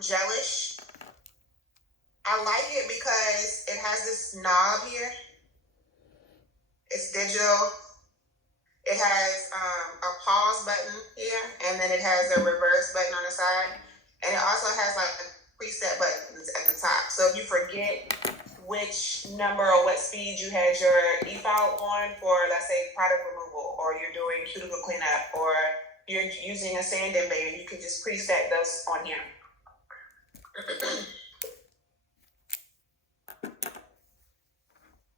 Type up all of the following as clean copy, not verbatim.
gelish. I like it because it has this knob here. It's digital. It has a pause button here, and then it has a reverse button on the side. And it also has like preset buttons at the top. So if you forget which number or what speed you had your e-file on for, let's say, product removal, or you're doing cuticle cleanup, or you're using a sanding band, you can just preset those on here.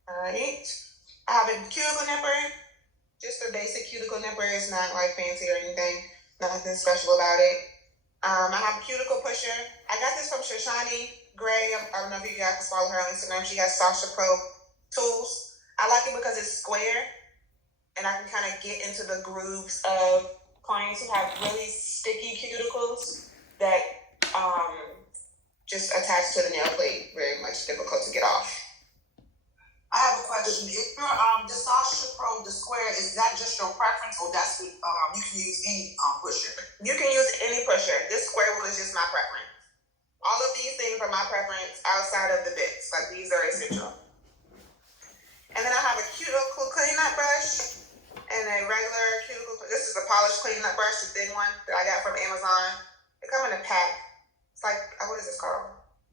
All right. I have a cuticle nipper. Just a basic cuticle nipper. It's not like fancy or anything. Nothing special about it. I have a cuticle pusher. I got this from Shoshani Gray. I don't know if you guys follow her on Instagram. She has Sasha Pro tools. I like it because it's square, and I can kind of get into the grooves of clients who have really sticky cuticles that just attach to the nail plate. Very much difficult to get off. I have a question. If you're the Sasha Pro, the square, is that just your preference, or that's what, you can use any pusher? You can use any pusher. This square one is just my preference. All of these things are my preference outside of the bits. Like, these are essential. And then I have a cuticle cleanup brush and a regular cuticle. This is a polished cleanup brush, the thin one that I got from Amazon. They come in a pack. It's like, what is this called?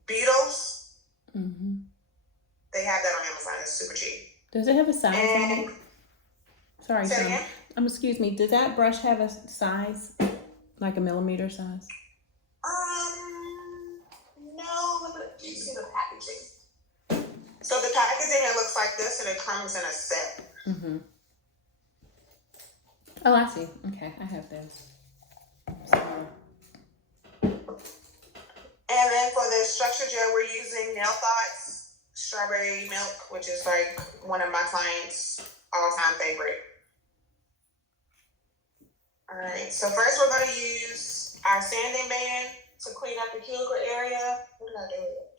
Beetles. Mm-hmm. They have that on Amazon. It's super cheap. Does it have a size on it? Sorry, Sean. Excuse me. Does that brush have a size, like a millimeter size? No. Let me see the packaging. So the packaging, it looks like this, and it comes in a set. Mm-hmm. Oh, I see. Okay, I have those. Sorry. And then for the structure gel, we're using Nail Thoughts Strawberry Milk, which is like one of my clients' all-time favorite. All right, so first we're going to use our sanding band to clean up the cuticle area. What did I do with it?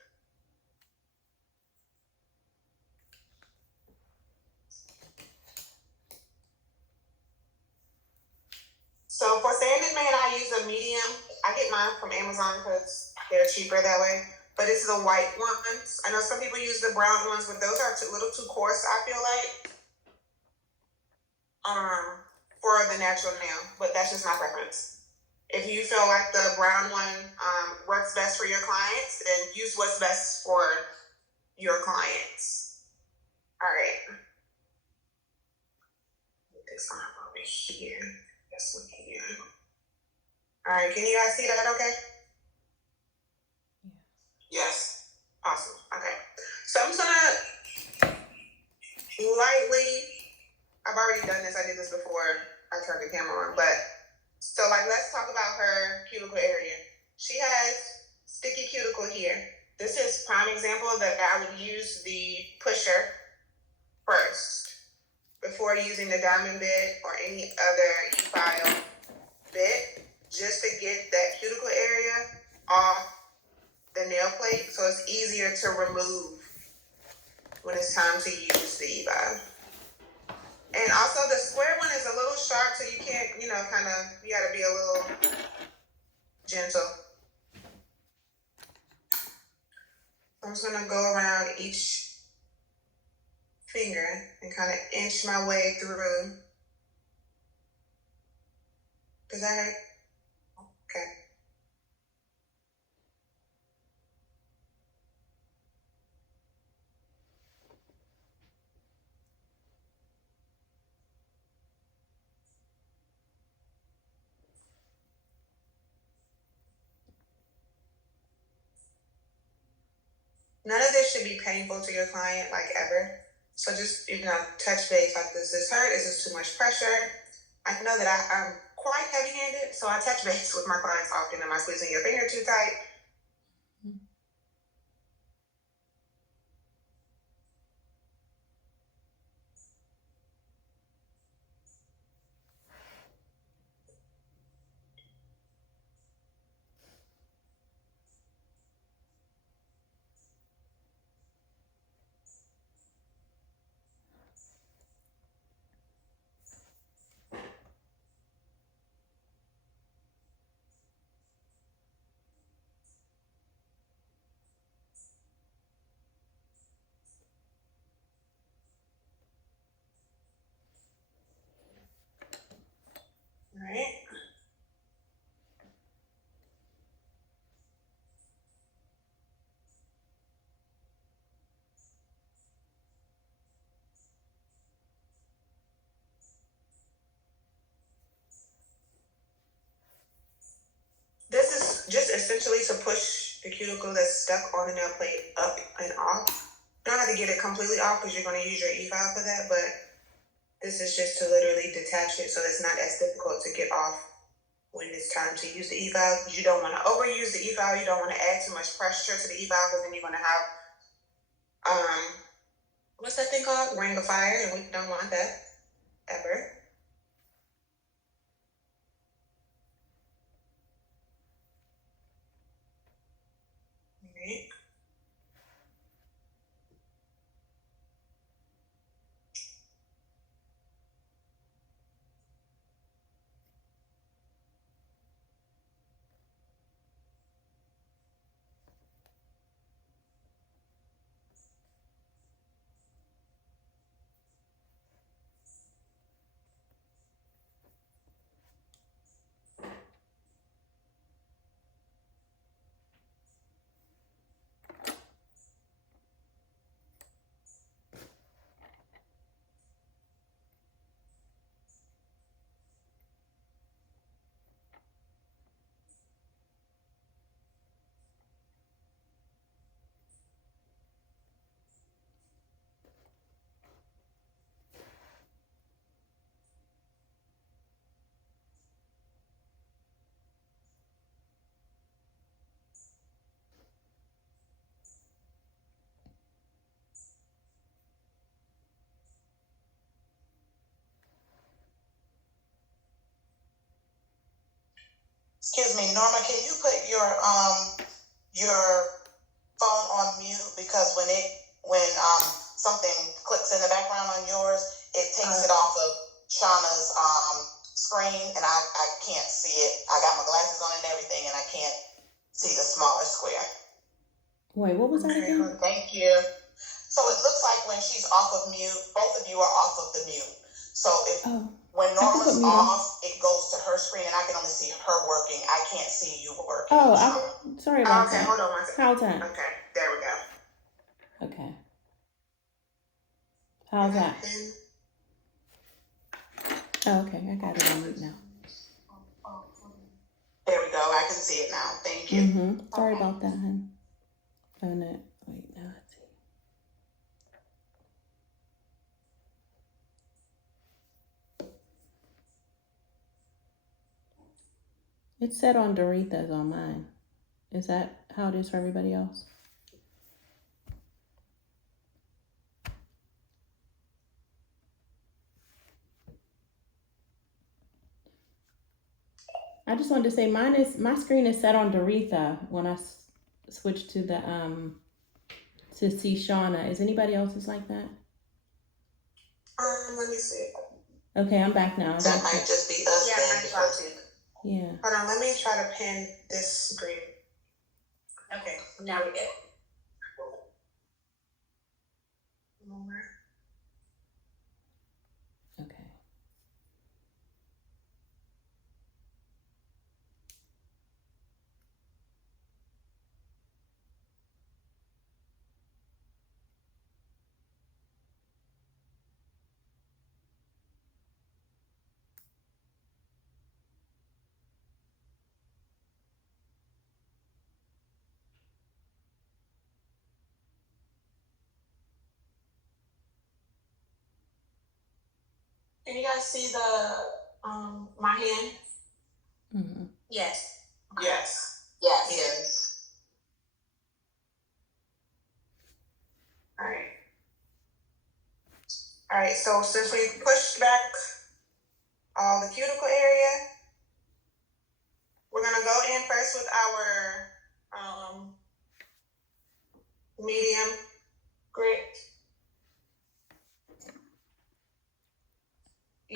So for sanding band, I use a medium. I get mine from Amazon because they're cheaper that way. But this is a white one. I know some people use the brown ones, but those are a little too coarse, I feel like, for the natural nail. But that's just my preference. If you feel like the brown one works best for your clients, then use what's best for your clients. All right. Put this one up over here. This one here. All right. Can you guys see that okay? Yes. Awesome. Okay. So I'm just gonna lightly, I've already done this. I did this before I turned the camera on, but so like, let's talk about her cuticle area. She has sticky cuticle here. This is prime example that I would use the pusher first before using the diamond bit or any other e-file bit, just to get that cuticle area off the nail plate, so it's easier to remove when it's time to use the e-file. And also the square one is a little sharp, so you can't, you gotta be a little gentle. I'm just gonna go around each finger and kind of inch my way through. Does that hurt? Okay. None of this should be painful to your client, like, ever. So just, touch base like, does this hurt? Is this too much pressure? I know that I'm quite heavy-handed, so I touch base with my clients often. Am I squeezing your finger too tight? just essentially to push the cuticle that's stuck on the nail plate up and off. You don't have to get it completely off because you're going to use your e-file for that, but this is just to literally detach it so it's not as difficult to get off when it's time to use the e-file. You don't want to overuse the e-file. You don't want to add too much pressure to the e-file because then you're going to have, what's that thing called? Ring of fire, and we don't want that ever. Right. Excuse me, Norma, can you put your phone on mute, because when something clicks in the background on yours, it takes it off of Shauna's screen, and I can't see it. I got my glasses on and everything, and I can't see the smaller square. Wait, what was that again? Thank you. So it looks like when she's off of mute, both of you are off of the mute. So when Norma's off, it goes to her screen, and I can only see her working. I can't see you working. Sorry about that. Hold on one second. How's that? Okay, there we go. Okay. How's that? Oh, okay, I got it on mute now. There we go. I can see it now. Thank you. Mm-hmm. Sorry about that, hon. Oh, no. Wait, now let's see. It's set on Doretha's on mine. Is that how it is for everybody else? I just wanted to say my screen is set on Doretha when I switch to the to see Shauna. Is anybody else's like that? Let me see. Okay, I'm back now. That might just be us then. Yeah. Hold on, let me try to pin this screen. Okay, now we're good. Okay. Can you guys see the my hand? Mm-hmm. Yes. Yes. Yes. All right, so since we pushed back all the cuticle area, we're gonna go in first with our medium grit.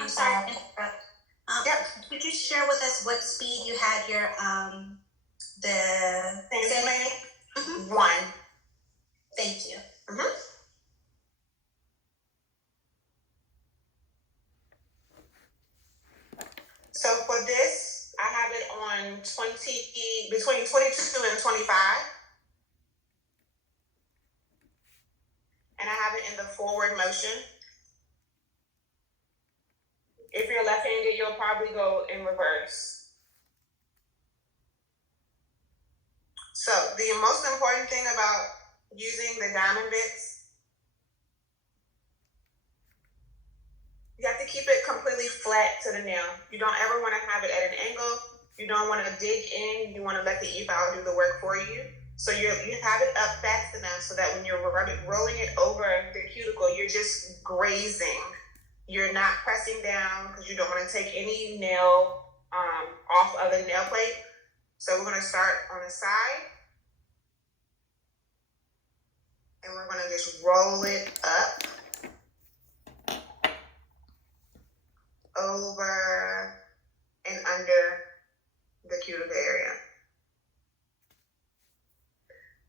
I'm sorry to interrupt. Yep. Could you share with us what speed you had your the Same man? Mhm. 1. Thank you. So for this, I have it on between 22 and 25. And I have it in the forward motion. If you're left-handed, you'll probably go in reverse. So the most important thing about using the diamond bits, you have to keep it completely flat to the nail. You don't ever want to have it at an angle. You don't want to dig in. You want to let the e-file do the work for you. So you have it up fast enough so that when you're rolling it over the cuticle, you're just grazing. You're not pressing down because you don't want to take any nail off of the nail plate. So we're going to start on the side. And we're going to just roll it up, over, and under the cuticle area.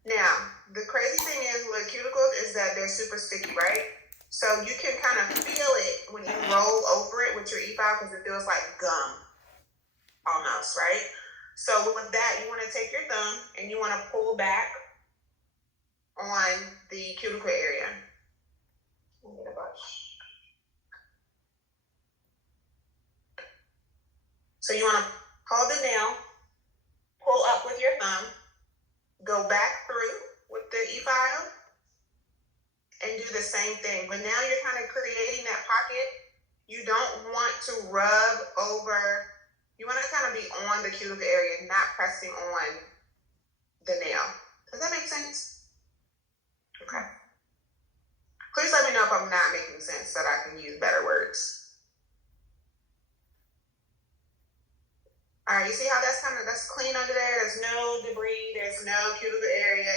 Now, the crazy thing is with cuticles is that they're super sticky, right? So you can kind of feel it when you roll over it with your e-file because it feels like gum, almost, right? So with that, you want to take your thumb and you want to pull back on the cuticle area. So you want to hold the nail, pull up with your thumb, go back through with the e-file, and do the same thing. But now you're kind of creating that pocket. You don't want to rub over. You want to kind of be on the cuticle area, not pressing on the nail. Does that make sense? Okay. Please let me know if I'm not making sense so that I can use better words. All right, you see how that's clean under there? There's no debris, there's no cuticle area,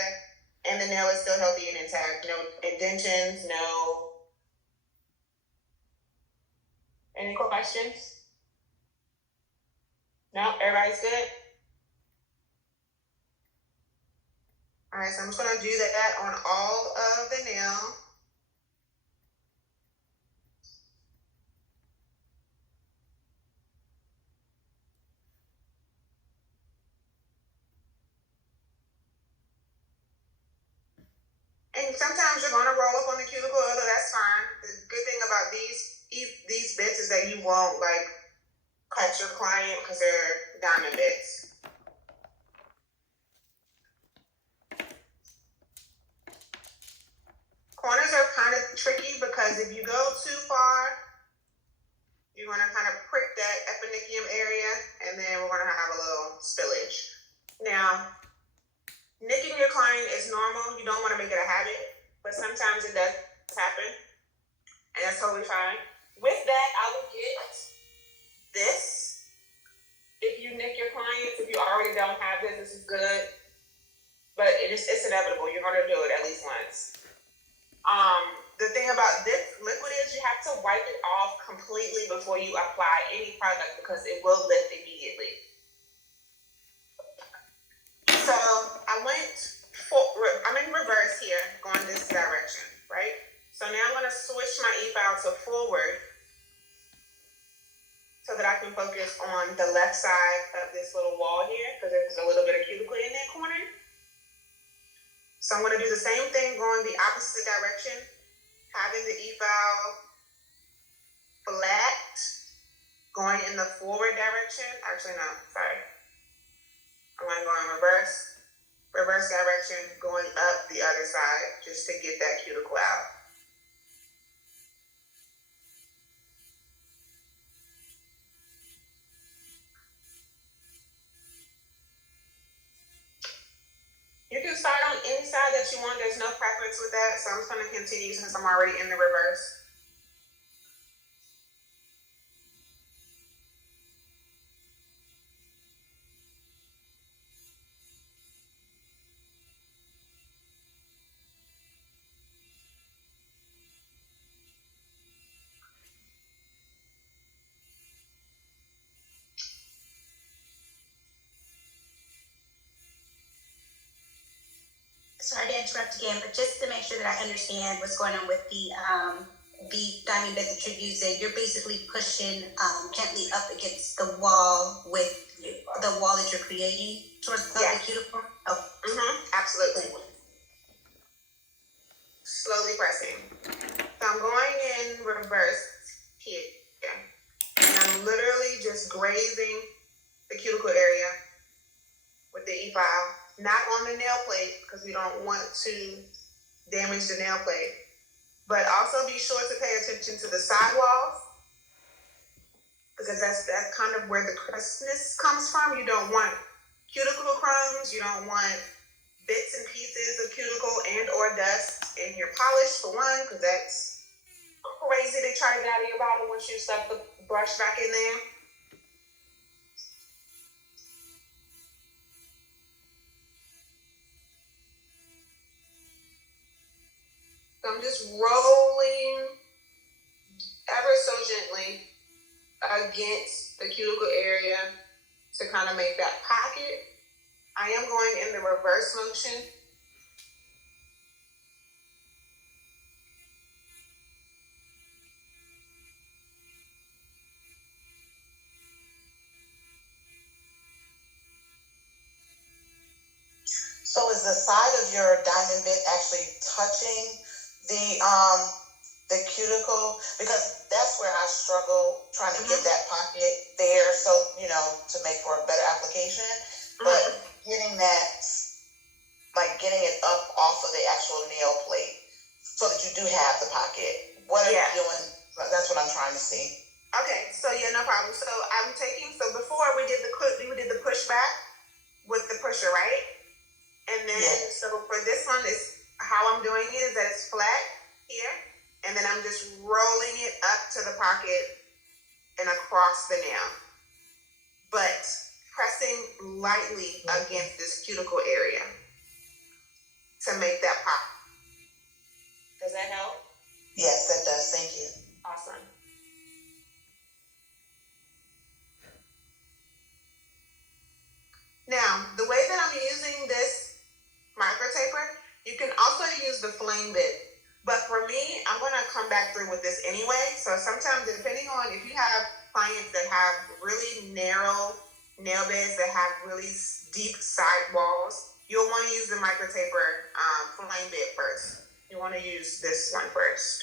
and the nail is still healthy and intact. No indentions, no. Any questions? No, everybody's good? All right, so I'm just gonna do that on all of the nail. And sometimes you're gonna roll up on the cuticle, although that's fine. The good thing about these bits is that you won't like cut your client because they're diamond bits. Corners are kind of tricky because if you go too far, you're gonna kind of prick that eponychium area, and then we're gonna have a little spillage. Now, nicking your client is normal. You don't want to make it a habit, but sometimes it does happen, and that's totally fine. With that, I would get this. If you nick your clients, if you already don't have this is good, but it's inevitable. You're going to do it at least once. The thing about this liquid is you have to wipe it off completely before you apply any product because it will lift immediately. So I'm in reverse here, going this direction, right? So now I'm going to switch my e-file to forward so that I can focus on the left side of this little wall here because there's a little bit of cuticle in that corner. So I'm going to do the same thing going the opposite direction, having the e-file flat, going in the forward direction. Actually, no, sorry. I'm going to go in reverse direction, going up the other side just to get that cuticle out. You can start on any side that you want. There's no preference with that. So I'm just going to continue since I'm already in the reverse. Sorry to interrupt again, but just to make sure that I understand what's going on with the diamond bit that you're using, you're basically pushing gently up against the wall with the wall that you're creating towards the cuticle. Oh, Absolutely. Slowly pressing. So I'm going in reverse here, and I'm literally just grazing the cuticle area with the e-file. not on the nail plate because we don't want to damage the nail plate. But also be sure to pay attention to the sidewalls because that's kind of where the crispness comes from. You don't want cuticle crumbs. You don't want bits and pieces of cuticle and or dust in your polish for one, because that's crazy to try to get out of your bottle once you stuff the brush back in there. So I'm just rolling ever so gently against the cuticle area to kind of make that pocket. I am going in the reverse motion. So is the side of your diamond bit actually touching the cuticle? Because that's where I struggle trying to get that pocket there, so to make for a better application. But getting it up off of the actual nail plate so that you do have the pocket. What are you doing? That's what I'm trying to see. Okay, so no problem. So before we did the pushback with the pusher, right? And then, so for this one, is how I'm doing it is that it's flat here, and then I'm just rolling it up to the pocket and across the nail, but pressing lightly against this cuticle area to make that pop. Does that help? Yes, that does. Thank you. Awesome. Now, the way that I'm using this micro taper, you can also use the flame bit. But for me, I'm going to come back through with this anyway. So sometimes, depending on if you have clients that have really narrow nail beds that have really deep side walls, you'll want to use the micro taper flame bit first. You want to use this one first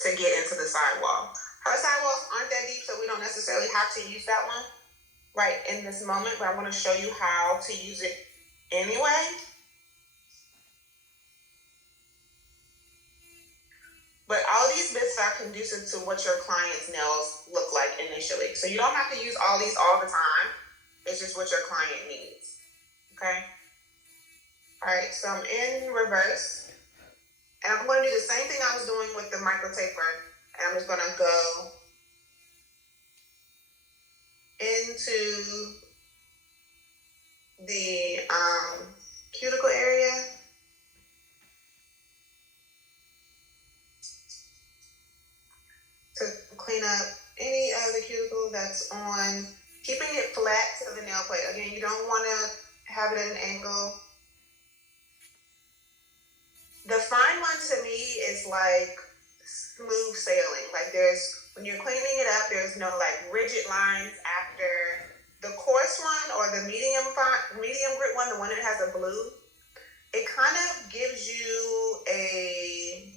to get into the sidewall. Her sidewalls aren't that deep, so we don't necessarily have to use that one right in this moment, but I want to show you how to use it anyway. But all these bits are conducive to what your client's nails look like initially. So you don't have to use all these all the time. It's just what your client needs. Okay? All right, so I'm in reverse. And I'm going to do the same thing I was doing with the micro taper. And I'm just going to go into the cuticle area. To clean up any of the cuticle that's on, keeping it flat to the nail plate. Again, you don't want to have it at an angle. The fine one to me is like smooth sailing. Like when you're cleaning it up, there's no like rigid lines after. The coarse one or the medium grit one, the one that has a blue, it kind of gives you a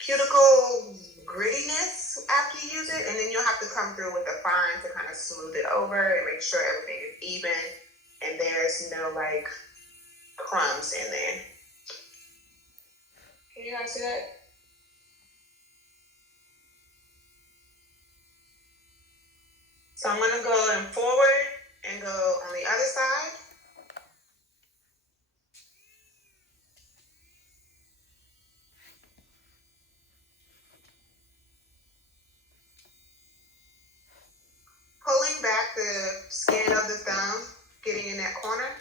cuticle grittiness after you use it, and then you'll have to come through with the fine to kind of smooth it over and make sure everything is even and there's no like crumbs in there. Can you guys see that? So I'm going to go in forward and go on the other side. Pulling back the skin of the thumb, getting in that corner.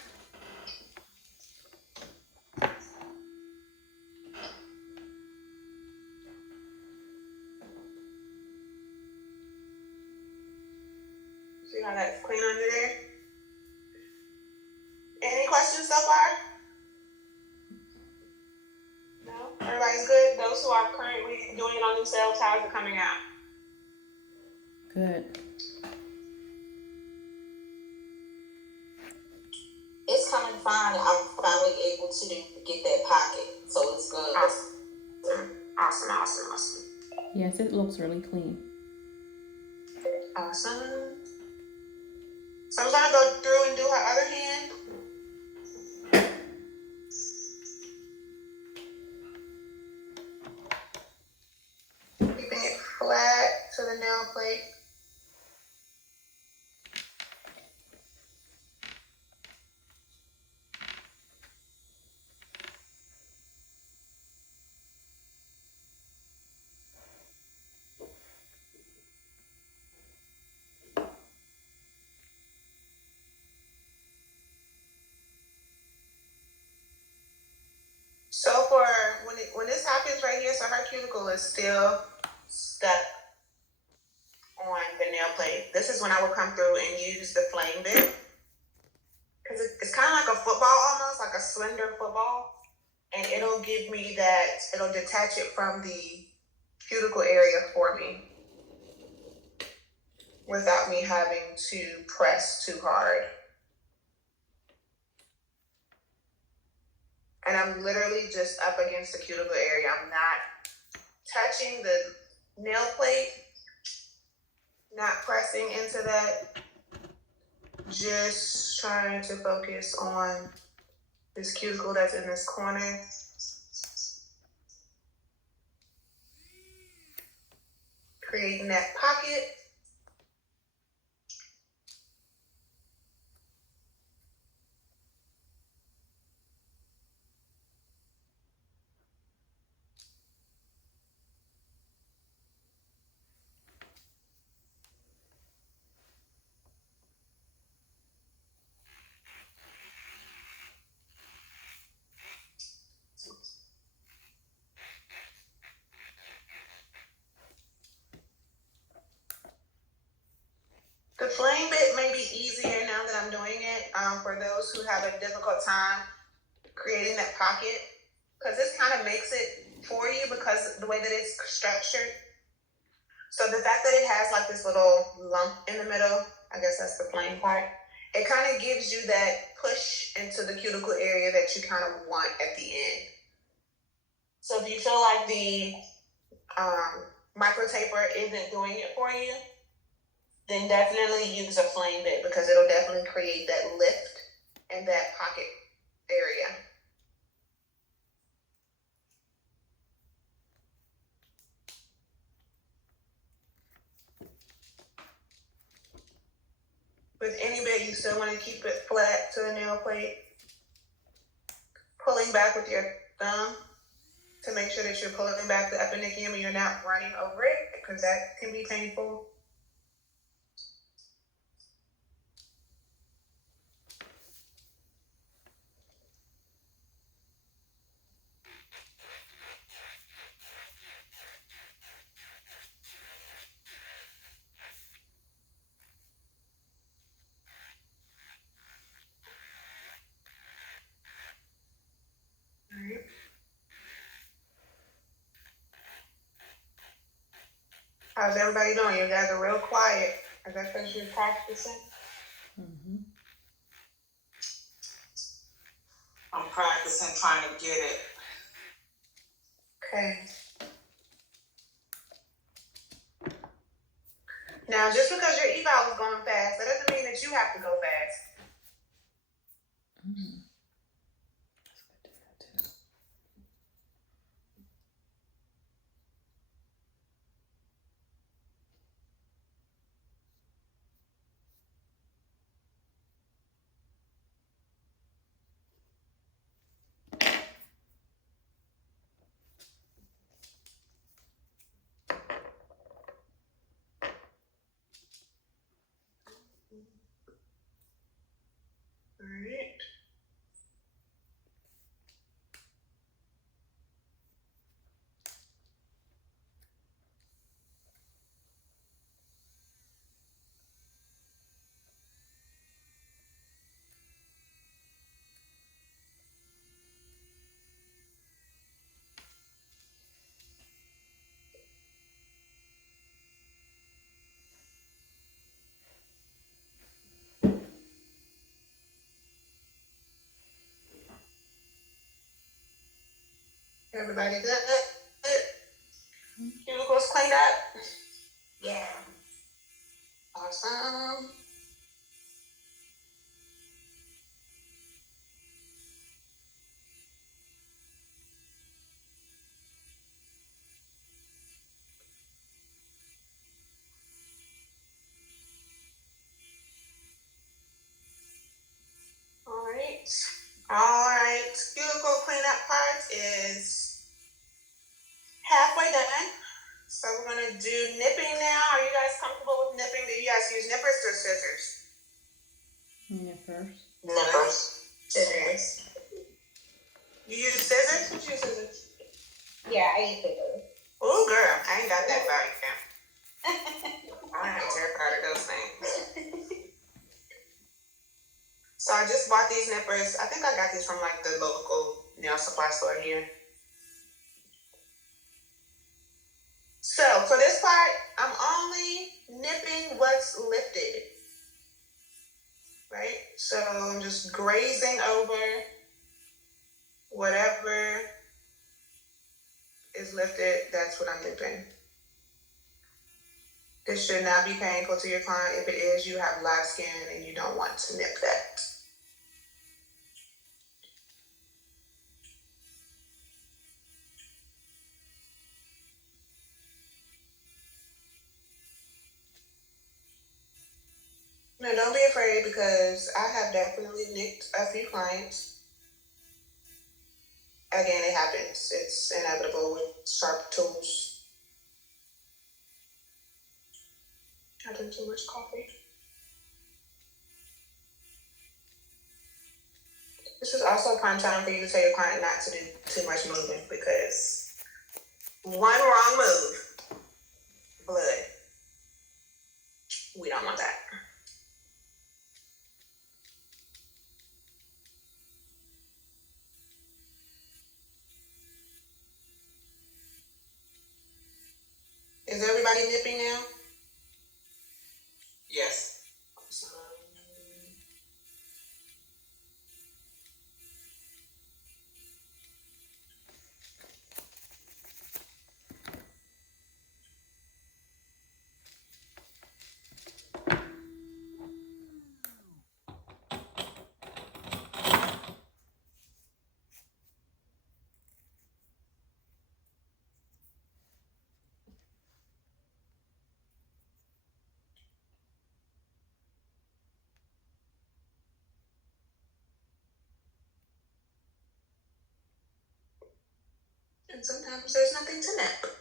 See how that's clean under there? Any questions so far? No? Everybody's good? Those who are currently doing it on themselves, how is it coming out? Good. It's coming fine. I'm finally able to get that pocket, so it's good. Awesome. Yes, it looks really clean. Awesome. So So I'm gonna go through and do her other hand. Keeping it flat to the nail plate. So for when this happens right here, so her cuticle is still stuck on the nail plate. This is when I will come through and use the flame bit. Because it's kind of like a football almost, like a slender football. And it'll give me that, it'll detach it from the cuticle area for me without me having to press too hard. And I'm literally just up against the cuticle area. I'm not touching the nail plate, not pressing into that, just trying to focus on this cuticle that's in this corner. Creating that pocket. The flame bit may be easier now that I'm doing it for those who have a difficult time creating that pocket, because this kind of makes it for you because of the way that it's structured. So the fact that it has like this little lump in the middle, I guess that's the flame part, it kind of gives you that push into the cuticle area that you kind of want at the end. So if you feel like the micro taper isn't doing it for you, then definitely use a flame bit because it'll definitely create that lift and that pocket area. With any bit, you still want to keep it flat to the nail plate. Pulling back with your thumb to make sure that you're pulling back the epinicium and you're not running over it, because that can be painful. Alright. How's everybody doing? You guys are real quiet. Is that because you're practicing? Mm-hmm. I'm practicing trying to get it. Okay. Now, just because your eval is going fast, that doesn't mean that you have to go fast. Mm. Alright. Everybody good? Cuticles cleaned up? Yeah. Awesome. All right. Cuticle cleanup part is halfway done. So we're gonna do nipping now. Are you guys comfortable with nipping? Do you guys use nippers or scissors? Nippers. Nippers. Scissors. You use scissors? What you use scissors? Yeah, I use it. Oh, girl, I ain't got that far yet. I am terrified of those things. So I just bought these nippers. I think I got these from like the local nail supply store here. So for this part, I'm only nipping what's lifted. Right? So I'm just grazing over whatever is lifted. That's what I'm nipping. This should not be painful to your client. If it is, you have live skin and you don't want to nip that. No, don't be afraid because I have definitely nicked a few clients. Again, it happens. It's inevitable with sharp tools. I drink too much coffee. This is also prime time for you to tell your client not to do too much movement because one wrong move, blood. We don't want that. Is everybody nipping now? Yes. Awesome. And sometimes there's nothing to nip.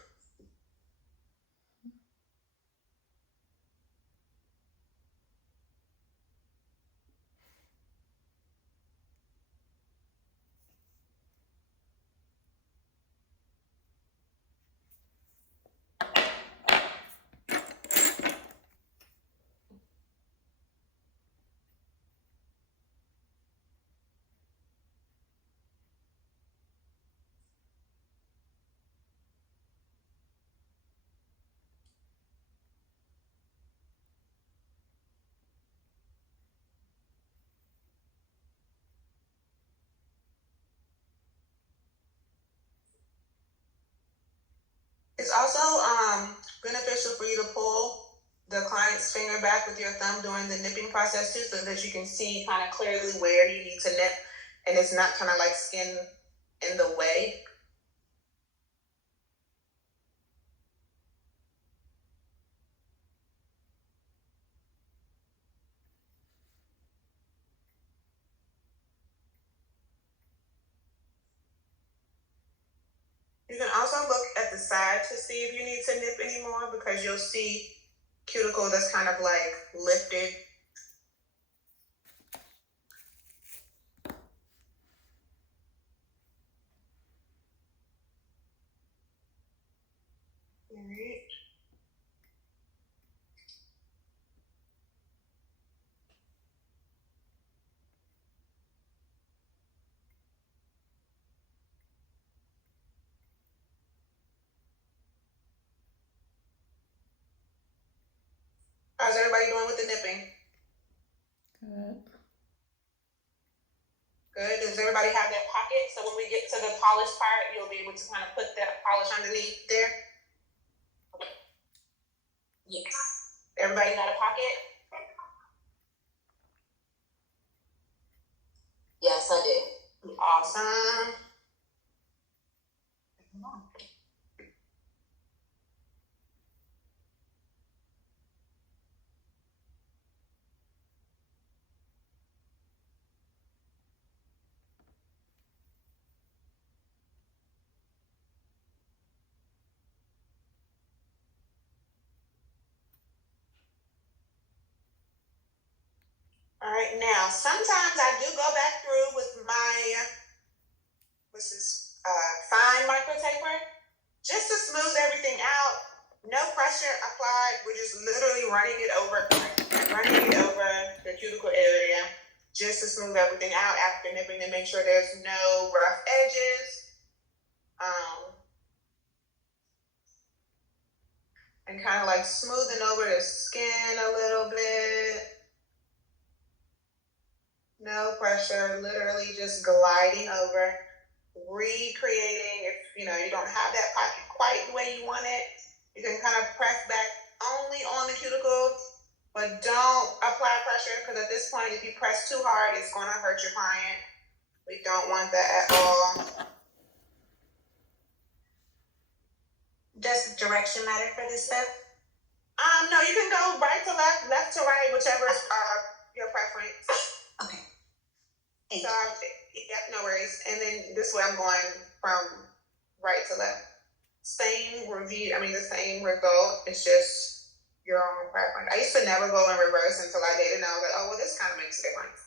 It's also beneficial for you to pull the client's finger back with your thumb during the nipping process too, so that you can see kind of clearly where you need to nip, and it's not kind of like skin in the way. You can also look at the side to see if you need to nip anymore because you'll see cuticle that's kind of like lifted. All right. How's everybody doing with the nipping? Good. Good. Does everybody have their pocket? So when we get to the polish part, you'll be able to kind of put that polish underneath there. Yes. Everybody got a pocket? Yes, I do. Awesome. All right, now sometimes I do go back through with my fine micro taper just to smooth everything out. No pressure applied. We're just literally running it over the cuticle area just to smooth everything out after nipping to make sure there's no rough edges. And kind of like smoothing over the skin a little bit. No pressure, literally just gliding over, recreating. If you don't have that pocket quite the way you want it, you can kind of press back only on the cuticle, but don't apply pressure, because at this point, if you press too hard, it's going to hurt your client. We don't want that at all. Does direction matter for this step? No, you can go right to left, left to right, whichever is your preference. Okay. So, yeah, no worries. And then this way I'm going from right to left. Same the same result. It's just your own preference. I used to never go in reverse until I did it, and I was like, oh, well, this kind of makes a difference.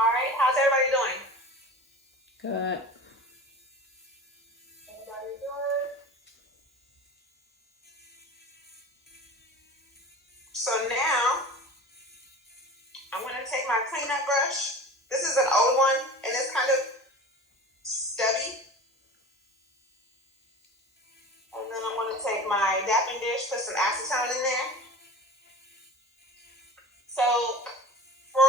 All right, how's everybody doing? Good. Everybody good? So now, I'm going to take my cleanup brush. This is an old one, and it's kind of stubby. And then I'm going to take my dapping dish, put some acetone in there. So, for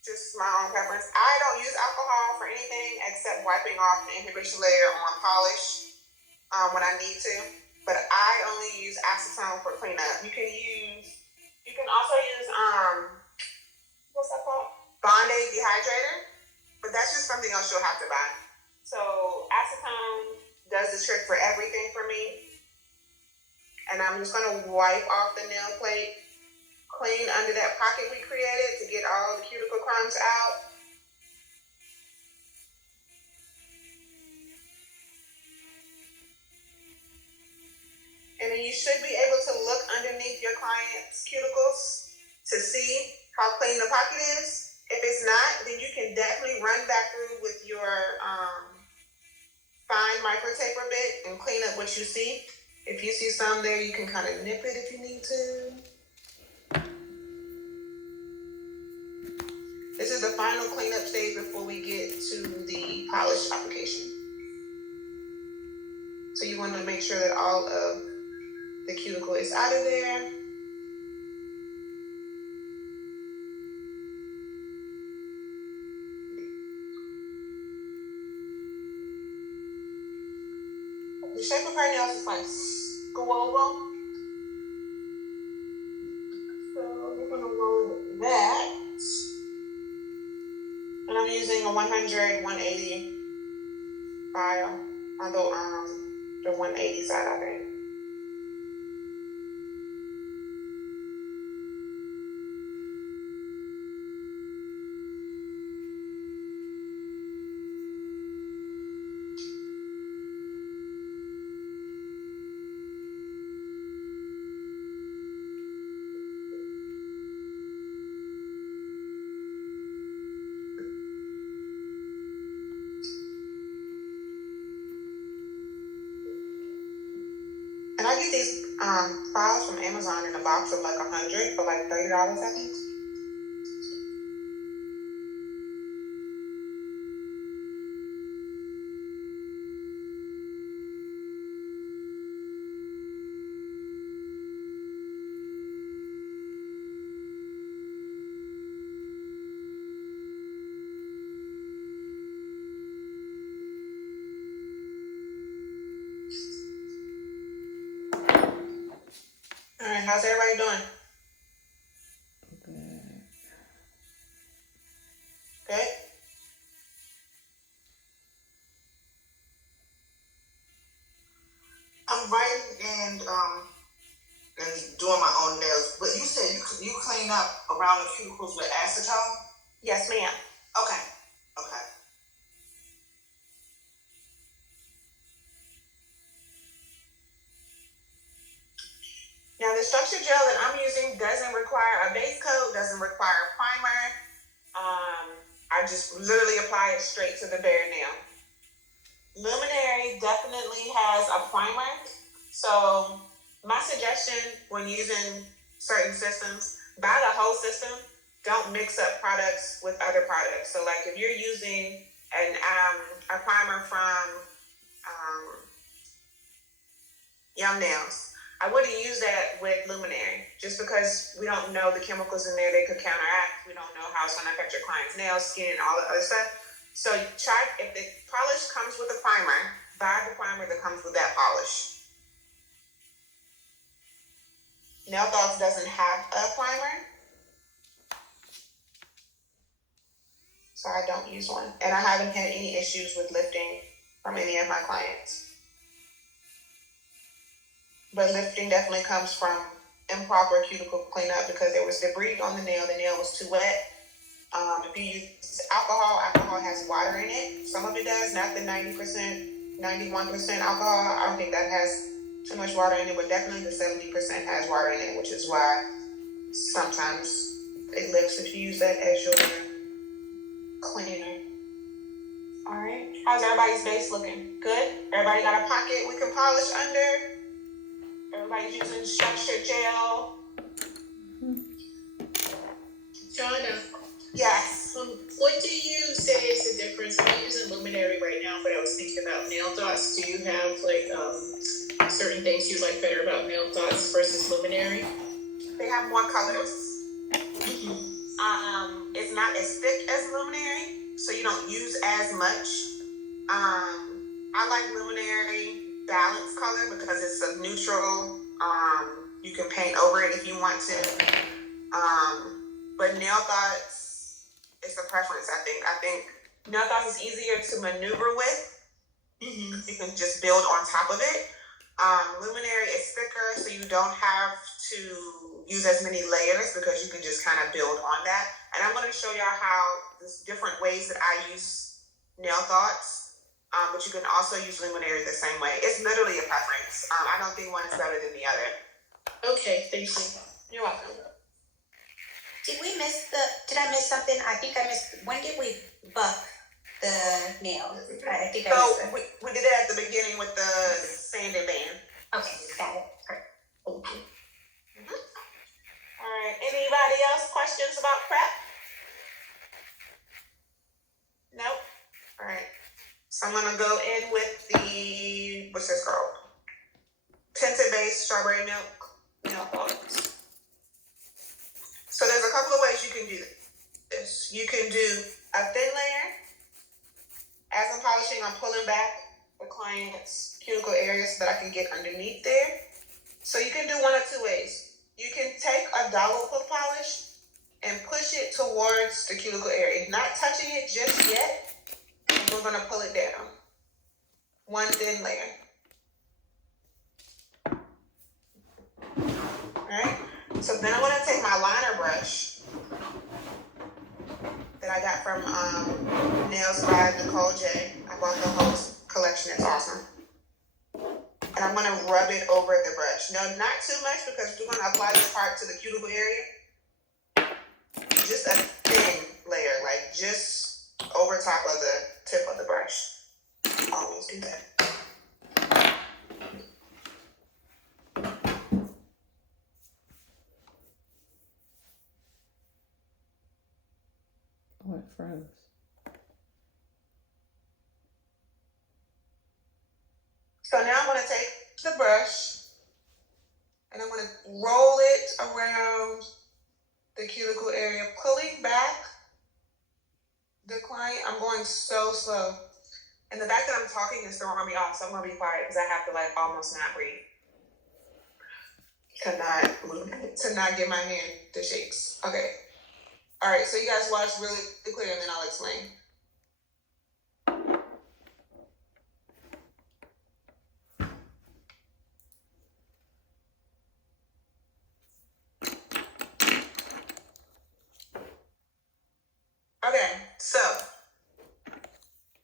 just my own preference, I don't use alcohol for anything except wiping off the inhibition layer on polish when I need to. But I only use acetone for cleanup. You can also use what's that called? Bond-Aid dehydrator, but that's just something else you'll have to buy. So acetone does the trick for everything for me. And I'm just gonna wipe off the nail plate, clean under that pocket we created to get all the cuticle crumbs out. And then you should be able to look underneath your client's cuticles to see how clean the pocket is. If it's not, then you can definitely run back through with your fine micro taper bit and clean up what you see. If you see some there, you can kind of nip it if you need to. This is the final cleanup stage before we get to the polish application. So you want to make sure that all of the cuticle is out of there. The shape of her nails is like squoval. So we're gonna roll that. And I'm using a 100, 180 file, although the 180 side of it. get these files from Amazon in a box of like 100 for like $30, I think. All right, how's everybody doing? Good? I'm writing and doing my own nails. But you said you clean up around the cuticles with acetone? Yes, ma'am. Okay. Okay. Now the structure gel that I'm using doesn't require a base coat, doesn't require a primer. I just literally apply it straight to the bare nail. Luminary definitely has a primer. So my suggestion when using certain systems, buy the whole system. Don't mix up products with other products. So like if you're using a primer from Young Nails, I wouldn't use that with Luminary just because we don't know the chemicals in there they could counteract. We don't know how it's going to affect your client's nails, skin, all the other stuff. So try, if the polish comes with a primer, buy the primer that comes with that polish. Nail Thoughts doesn't have a primer, so I don't use one. And I haven't had any issues with lifting from any of my clients. But lifting definitely comes from improper cuticle cleanup because there was debris on the nail was too wet. If you use alcohol has water in it. Some of it does, not the 90%, 91% alcohol. I don't think that has too much water in it, but definitely the 70% has water in it, which is why sometimes it lifts if you use that as your cleaner. All right, how's everybody's base looking? Good? Everybody got a pocket we can polish under? Everybody's using structured gel? Shauna, Yes. what do you say is the difference? I'm using Luminary right now, but I was thinking about Nail Dots. Do you have like certain things you like better about Nail Dots versus Luminary? They have more colors. It's not as thick as Luminary, so you don't use as much. I like Luminary Balance color because it's a neutral. You can paint over it if you want to. But Nail Thoughts is a preference, I think. I think Nail Thoughts is easier to maneuver with. You can just build on top of it. Luminary is thicker, so you don't have to use as many layers because you can just kind of build on that. And I'm going to show y'all how there's different ways that I use Nail Thoughts, but you can also use Luminary the same way. It's literally a preference. I don't think one is better than the other. Okay, thank you. You're welcome. Did I miss something? I think I missed, when did we buff the nail? I think I So missed it. we did it at the beginning with the sanding band. Okay, got it. Perfect. Thank you. All right. Anybody else questions about prep? Nope. All right. So I'm gonna go in with the, what's this called? Tinted base strawberry milk nail polish. So there's a couple of ways you can do this. You can do a thin layer. As I'm polishing, I'm pulling back the client's cuticle area so that I can get underneath there. So you can do one of two ways. You can take a dollop of polish and push it towards the cuticle area, not touching it just yet. And we're gonna pull it down. One thin layer. All right. So then I'm gonna take my liner brush that I got from Nails by Nicole J. I bought the whole collection. It's awesome. And I'm gonna rub it over the brush. No, not too much because we're gonna apply this part to the cuticle area. Just a thin layer, like just over top of the tip of the brush. Always do that. froze. So now I'm gonna take the brush and I'm gonna roll it around the cuticle area, pulling back the client. I'm going so slow. And the fact that I'm talking is throwing me off, so I'm gonna be quiet because I have to like almost not breathe. To not get my hand the shakes. Okay. All right, so you guys watch really clear and then I'll explain. Okay, so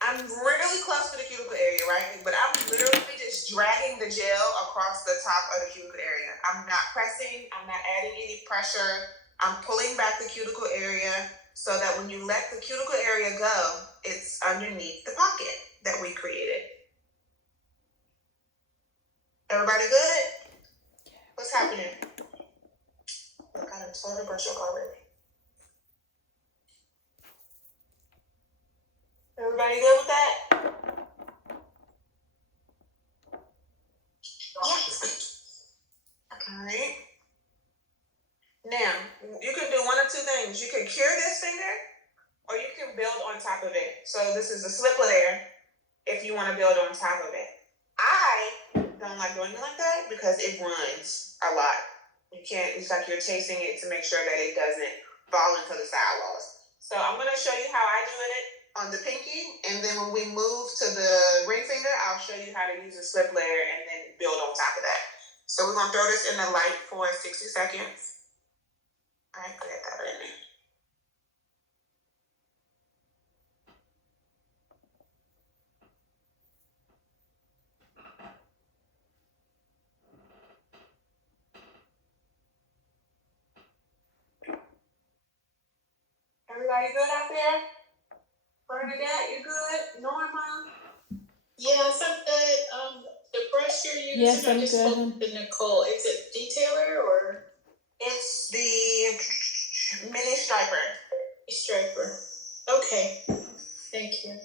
I'm really close to the cuticle area, right? But I'm literally just dragging the gel across the top of the cuticle area. I'm not pressing, I'm not adding any pressure. I'm pulling back the cuticle area so that when you let the cuticle area go, it's underneath the pocket that we created. Everybody good? What's happening? Look, I done tore the brush up already. Everybody good with that? Yes. Alright. Now, you can do one of two things. You can cure this finger, or you can build on top of it. So this is the slip layer if you want to build on top of it. I don't like doing it like that because it runs a lot. You can't, it's like you're chasing it to make sure that it doesn't fall into the sidewalls. So I'm going to show you how I do it on the pinky, and then when we move to the ring finger, I'll show you how to use a slip layer and then build on top of that. So we're going to throw this in the light for 60 seconds. All right, put that in there. Everybody good out there? Bernadette, you good? Norma? Yes, I'm good. The brush you're using, Yes, I I'm just good. spoke to Nicole. Is it detailer or It's the mini striper. striper? Okay, thank you.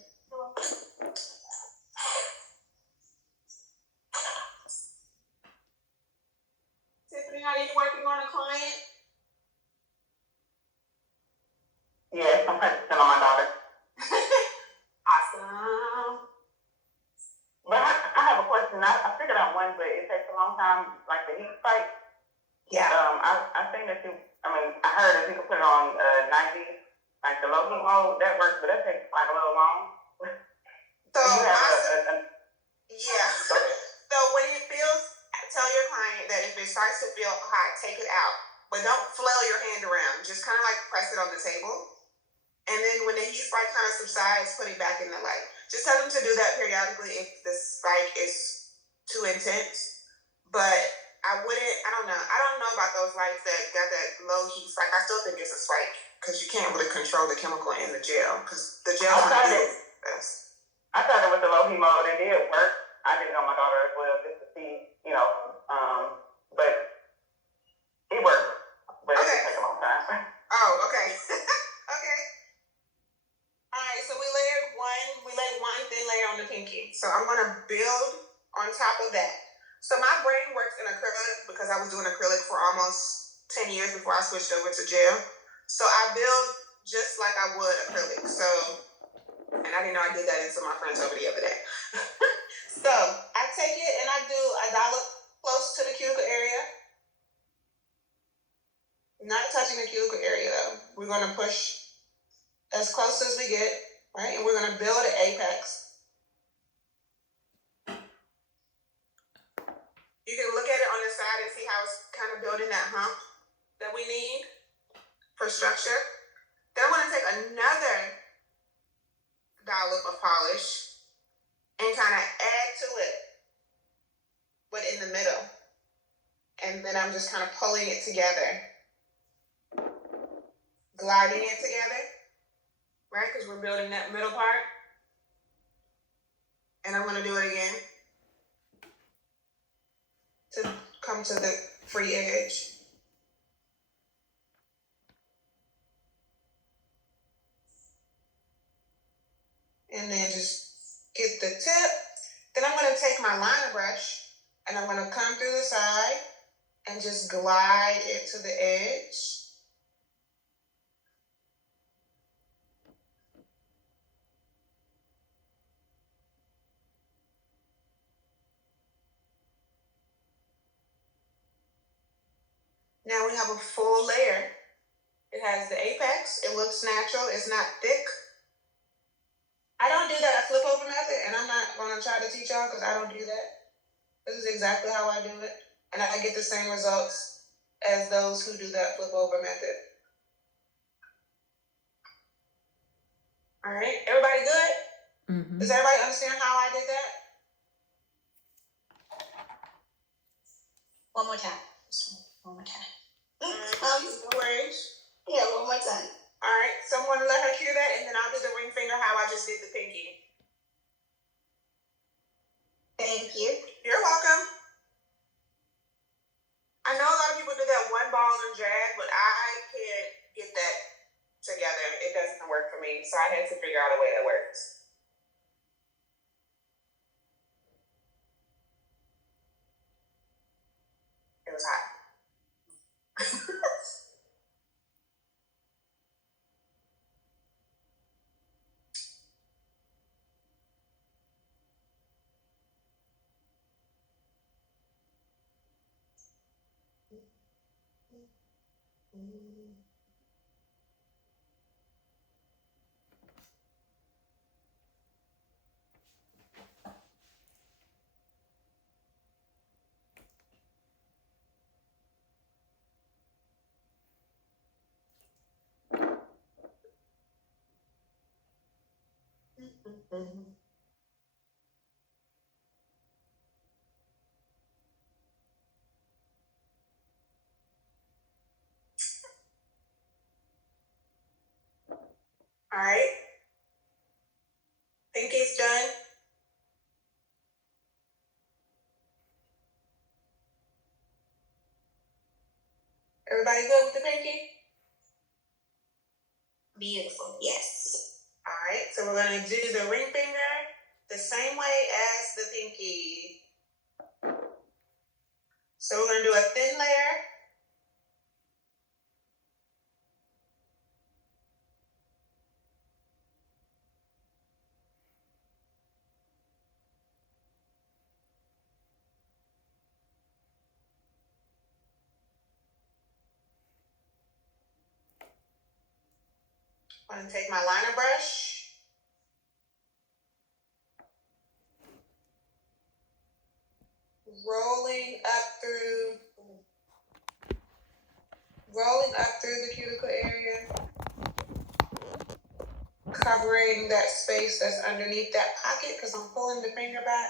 Tiffany, are you working on a client? Yes, I'm practicing on my daughter. Awesome. But I have a question. I figured out one, but it takes a long time, like the heat spike. Yeah. I think that I heard that you can put it on 90, like the low heat mode. That works, but that takes like a little long. So You have yeah. So when it feels, tell your client that if it starts to feel hot, take it out. But don't flail your hand around. Just kind of like press it on the table. And then when the heat spike kind of subsides, put it back in the light. Just tell them to do that periodically if the spike is too intense. But I don't know about those lights that got that low heat spike. I still think it's a spike because you can't really control the chemical in the gel because the gel might be best. I tried it with the low heat mode. It did work. I did it on my daughter as well just to see, but it worked. But it did take a long time. Oh, okay. Okay. All right, so we laid one thin layer on the pinky. So I'm gonna build on top of that. So my brain works in acrylic because I was doing acrylic for almost 10 years before I switched over to gel. So I build just like I would acrylic. So, and I didn't know I did that until my friend told me the other day. So I take it and I dollop close to the cuticle area. Not touching the cuticle area though. We're gonna push as close as we get, right? And we're gonna build an apex. You can look at it on the side and see how it's kind of building that hump that we need for structure. Then I'm gonna take another dollop of polish and kind of add to it, but in the middle. And then I'm just kind of pulling it together, gliding it together. Right, because we're building that middle part. And I'm gonna do it again to come to the free edge. gonna come through the side and just glide it to the edge. Now we have a full layer. It has the apex, it looks natural, it's not thick. I don't do that flip over method, and I'm not gonna try to teach y'all because I don't do that. This is exactly how I do it, and I get the same results as those who do that flip over method. All right, everybody good? Mm-hmm. Does everybody understand how I did that? One more time. One more time. No worries. Yeah, one more time. All right, someone let her cue that, and then I'll do the ring finger how I just did the pinky. Thank you. You're welcome. I know a lot of people do that one ball and drag, but I can't get that together. It doesn't work for me, so I had to figure out a way that works. It was hot. All right. Pinky's done. Everybody good with the pinky? Beautiful. Yes. All right, so we're gonna do the ring finger the same way as the pinky. So we're gonna do a thin layer. I'm gonna take my liner brush. Rolling up through the cuticle area. Covering that space that's underneath that pocket because I'm pulling the finger back.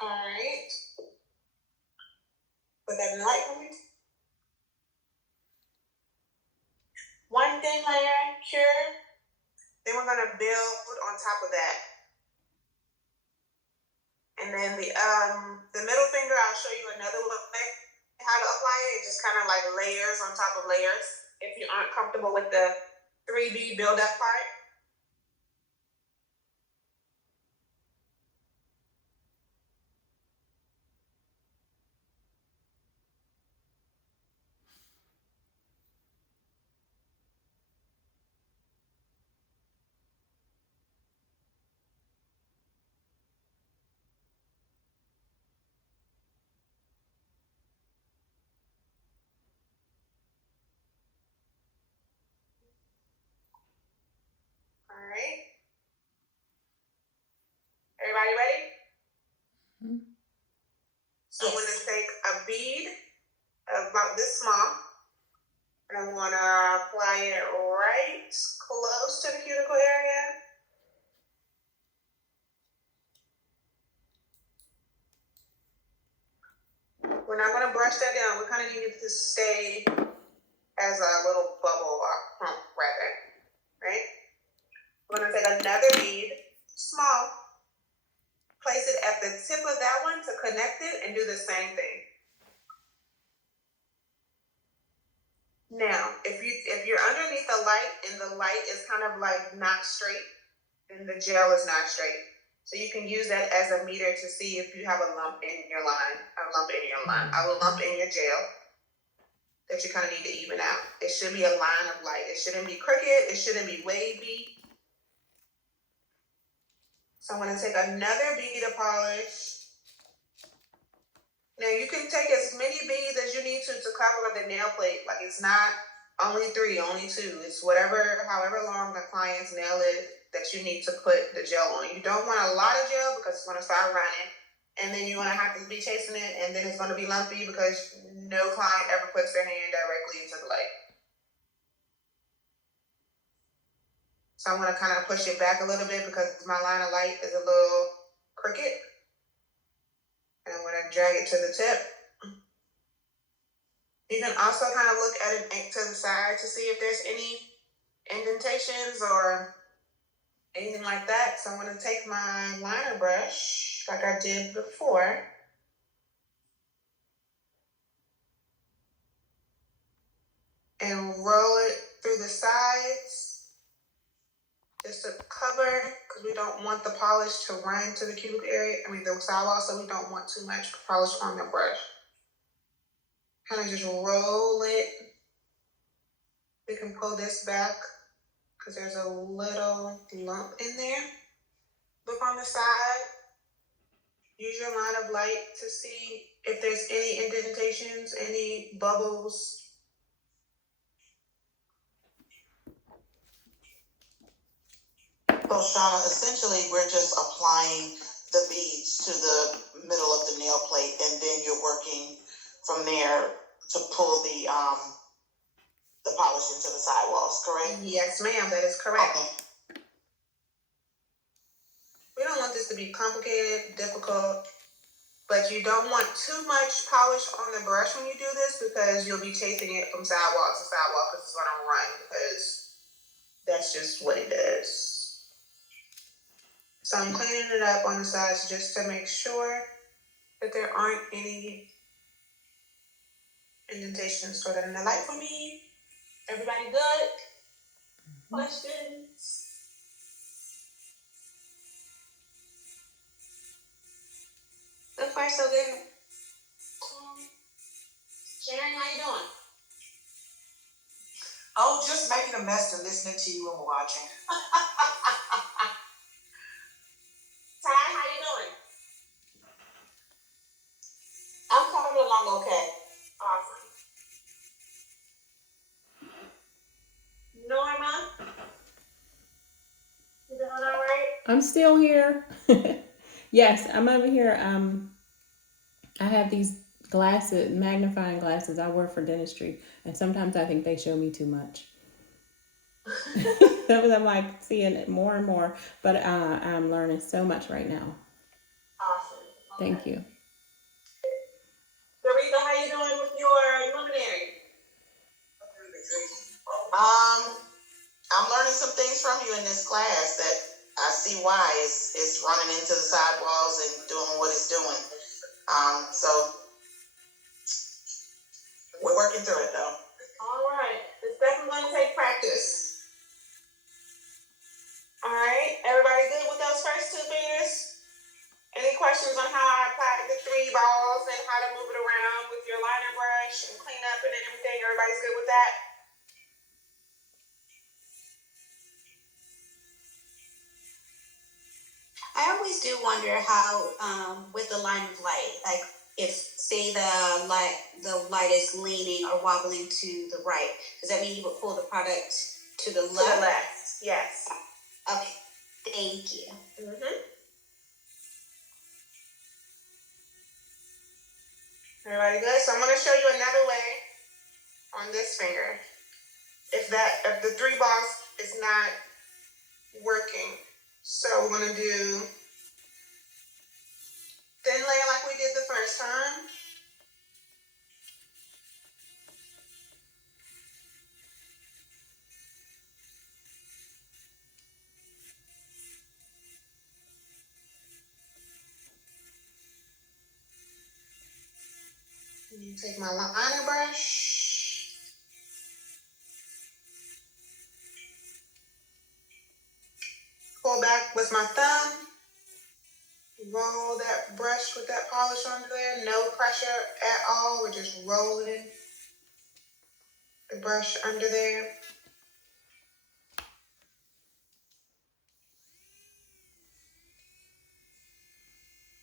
All right. Put that in the light for me. One thin layer, cure. Then we're gonna build on top of that. And then the middle finger, I'll show you another way how to apply it. Just kind of like layers on top of layers. If you aren't comfortable with the 3D build up part. All right. Everybody ready? Mhm. So I'm gonna take a bead about this small, and I'm gonna apply it right close to the cuticle area. We're not gonna brush that down. We kind of need it to stay as a little bubble or hump, rather, right? We're gonna take another bead, small, place it at the tip of that one to connect it and do the same thing. Now, if you're underneath the light and the light is kind of like not straight, then the gel is not straight. So you can use that as a meter to see if you have a lump in your line, a lump in your gel that you kind of need to even out. It should be a line of light. It shouldn't be crooked. It shouldn't be wavy. So I'm gonna take another bead of polish. Now you can take as many beads as you need to cover the nail plate. Like it's not only 3, only 2. It's however long the client's nail is that you need to put the gel on. You don't want a lot of gel because it's gonna start running. And then you're gonna have to be chasing it, and then it's gonna be lumpy because no client ever puts their hand directly into the light. So I'm gonna kind of push it back a little bit because my line of light is a little crooked. And I'm gonna drag it to the tip. You can also kind of look at it to the side to see if there's any indentations or anything like that. So I'm gonna take my liner brush like I did before. And roll it through the sides just to cover, because we don't want the polish to run to the cuticle area. The sidewall, so we don't want too much polish on the brush. Kind of just roll it. We can pull this back because there's a little lump in there. Look on the side. Use your line of light to see if there's any indentations, any bubbles. So Shauna, essentially we're just applying the beads to the middle of the nail plate, and then you're working from there to pull the polish into the sidewalls, correct? Yes, ma'am, that is correct. Okay. We don't want this to be complicated, difficult, but you don't want too much polish on the brush when you do this because you'll be chasing it from sidewall to sidewall because it's gonna run, because that's just what it is. So I'm cleaning it up on the sides just to make sure that there aren't any indentations. Throw that in the light for me. Everybody good? Questions? So far, so good. Sharon, how you doing? Oh, just making a mess and listening to you and watching. Ty, how you doing? I'm coming along okay. Awesome. Norma? You doing all right? I'm still here. Yes, I'm over here. I have these glasses, magnifying glasses I wear for dentistry, and sometimes I think they show me too much. Because I'm like seeing it more and more, but I'm learning so much right now. Awesome. Okay. Thank you. Dorita, how you doing with your luminary? I'm learning some things from you in this class that I see why it's running into the sidewalls and doing what it's doing. So we're working through it though. All right. It's definitely going to take practice. All right. Everybody good with those first 2 fingers? Any questions on how I applied the 3 balls and how to move it around with your liner brush and clean up and everything? Everybody's good with that? I always do wonder how, with the line of light, like if say the light is leaning or wobbling to the right, does that mean you would pull the product to the left? To the left, yes. Okay, thank you. Mm-hmm. Everybody good? So I'm going to show you another way on this finger. If the 3 balls is not working. So we're going to do thin layer like we did the first time. And you take my liner brush. Pull back with my thumb. Roll that brush with that polish under there. No pressure at all. We're just rolling the brush under there.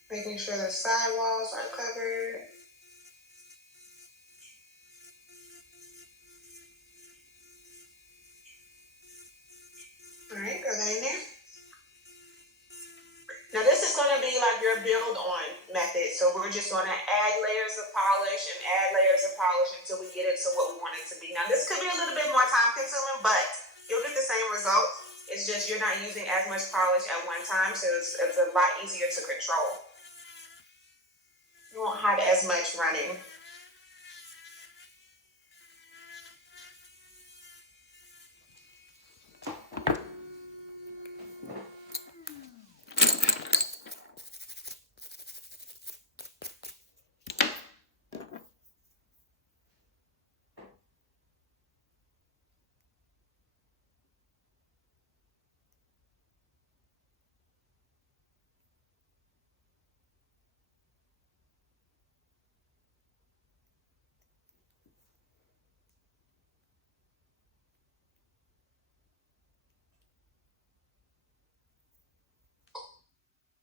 Making sure the sidewalls are covered. All right, throw that in there. Now this is gonna be like your build on method. So we're just gonna add layers of polish and add layers of polish until we get it to what we want it to be. Now this could be a little bit more time consuming, but you'll get the same result. It's just you're not using as much polish at one time, so it's a lot easier to control. You won't have as much running.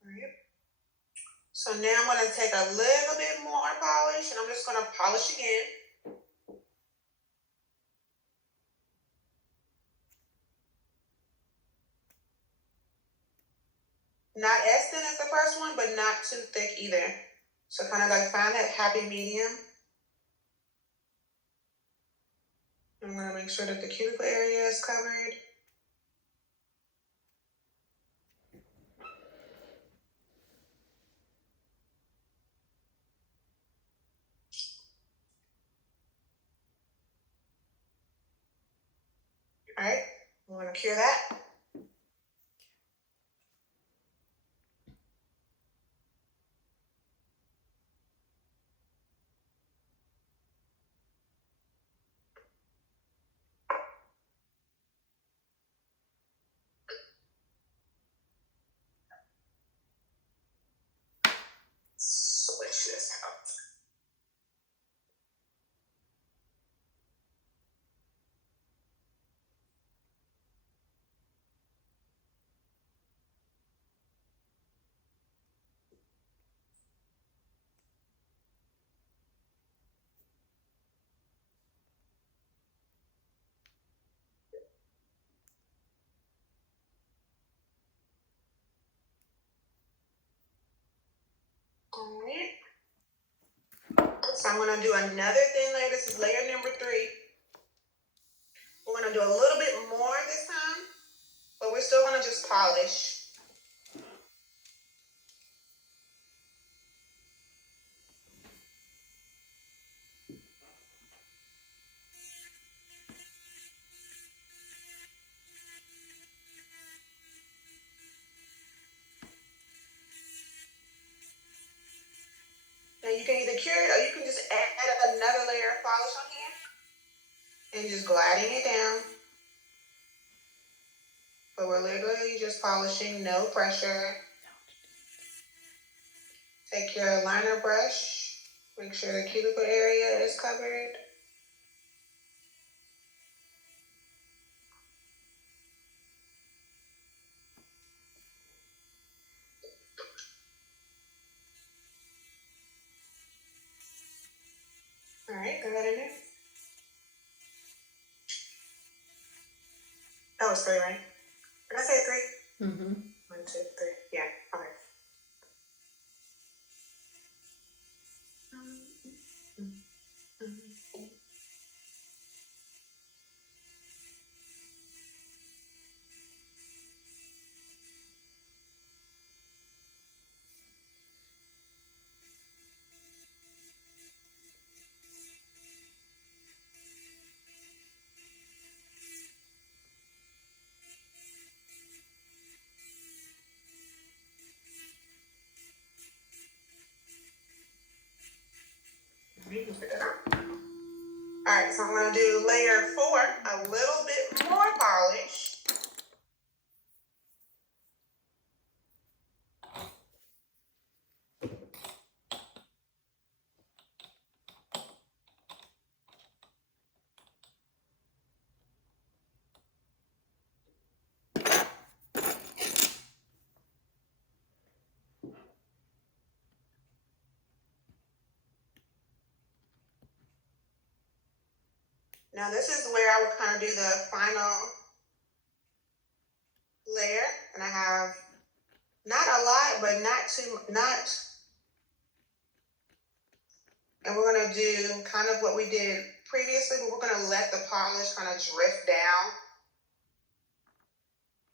Alright. So now I'm gonna take a little bit more polish and I'm just gonna polish again. Not as thin as the first one, but not too thick either. So kind of like find that happy medium. I'm gonna make sure that the cuticle area is covered. All right, we're gonna cure that. Switch this out. All right. So I'm gonna do another thin layer. This is layer number 3. We're gonna do a little bit more this time, but we're still gonna just polish. Now you can either cure it or you can just add another layer of polish on here and just gliding it down. But we're literally just polishing, no pressure. Take your liner brush, make sure the cuticle area is covered. All right, go ahead in there. That was 3, right? Did I say 3? Mm-hmm. 1, 2, 3. Yeah, okay. layer 4, a little bit more polish. Now this is where I would kind of do the final layer, and I have not a lot, but and we're gonna do kind of what we did previously, but we're gonna let the polish kind of drift down,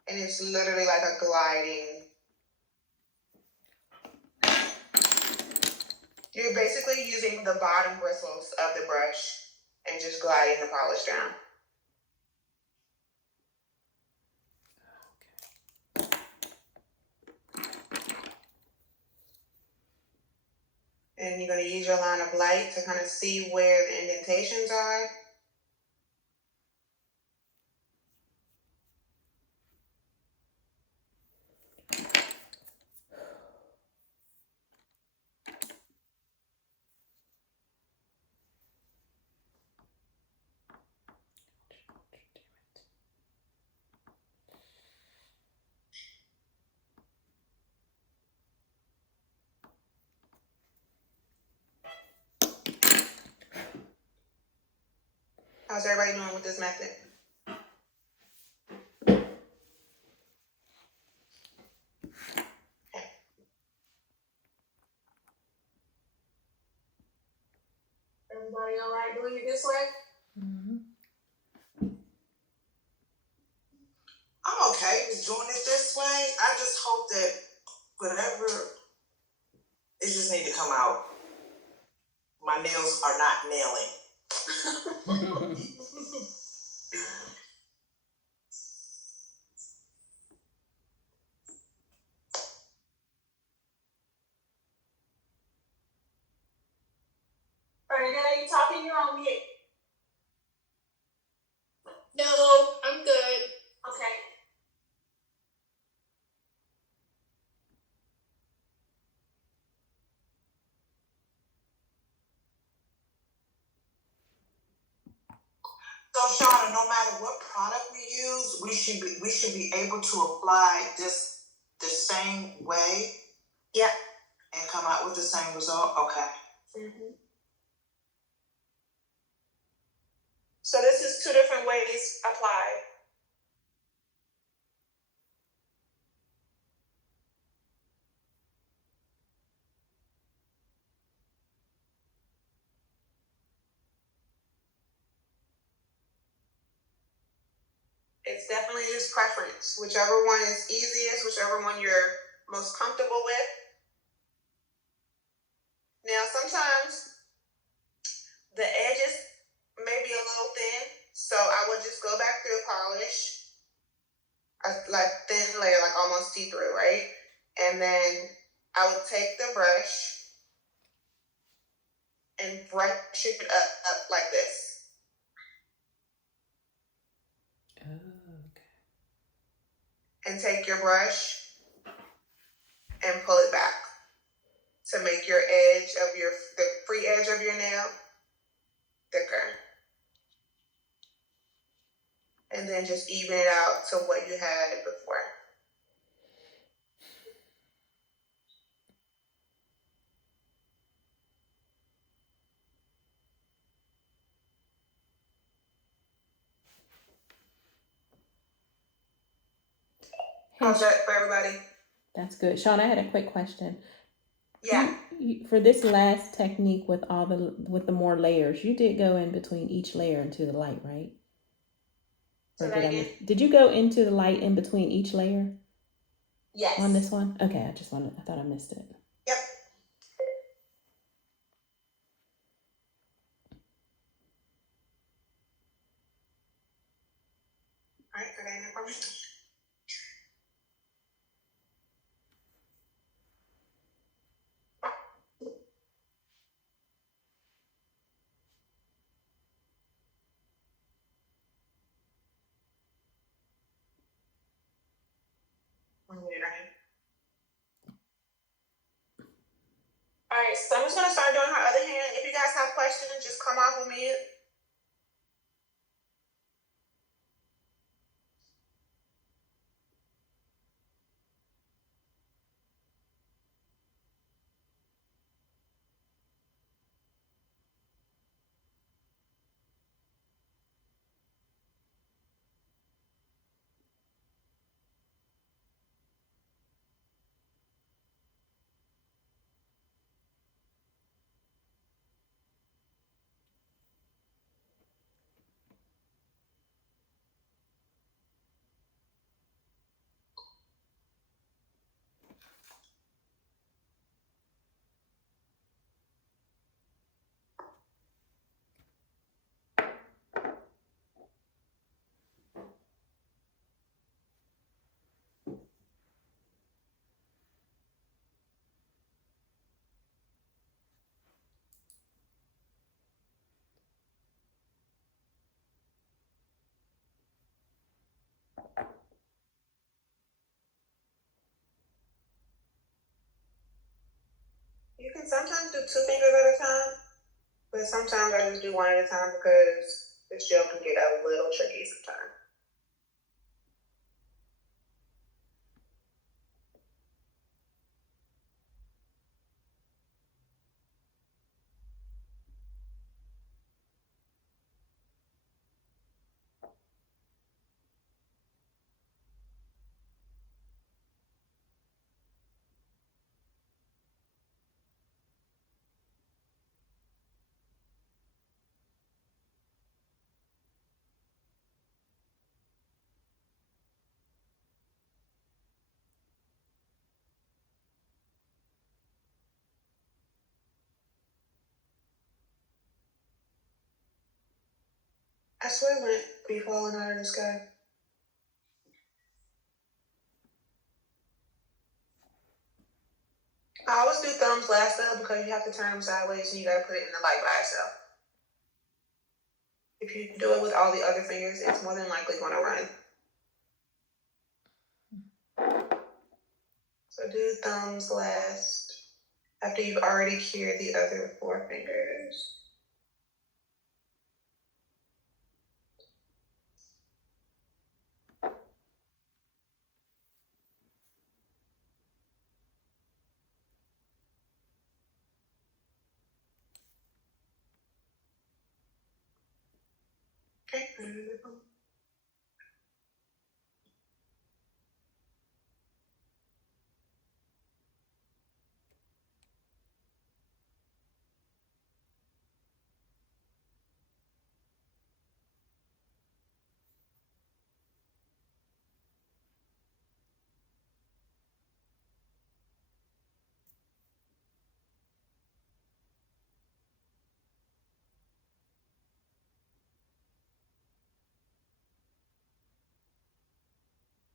and it's literally like a gliding. You're basically using the bottom bristles of the brush and just gliding the polish down. And you're going to use your line of light to kind of see where the indentations are. How's everybody doing with this method? Okay. Everybody all right doing it this way? Mm-hmm. I'm okay with doing it this way. I just hope that whatever, it just need to come out. My nails are not nailing. Bernadette, are you talking? You're on mute. No, I'm good. Okay. So Shauna, no matter what product we use, we should be able to apply this the same way. Yeah. And come out with the same result. Okay. Mm-hmm. So this is 2 different ways applied. It's definitely just preference. Whichever one is easiest, whichever one you're most comfortable with. Now, sometimes the edges may be a little thin, so I would just go back through polish, like thin layer, like almost see-through, right? And then I would take the brush and brush it up like this. Oh, okay. And take your brush and pull it back to make your edge of the free edge of your nail thicker. And then just even it out to what you had before. How's that for everybody? That's good. Sean, I had a quick question. Yeah. For this last technique with the more layers, you did go in between each layer into the light, right? So that again? Did you go into the light in between each layer? Yes. On this one? Okay, I thought I missed it. Yep. All right, good idea for me. Alright, so I'm just gonna start doing her other hand. If you guys have questions, just come off of mute. You can sometimes do 2 fingers at a time, but sometimes I just do 1 at a time because this gel can get a little tricky sometimes. I swear it might be falling out of the sky. I always do thumbs last though because you have to turn them sideways and you gotta put it in the light by itself. If you do it with all the other fingers, it's more than likely gonna run. So do thumbs last after you've already cured the other 4 fingers. Okay.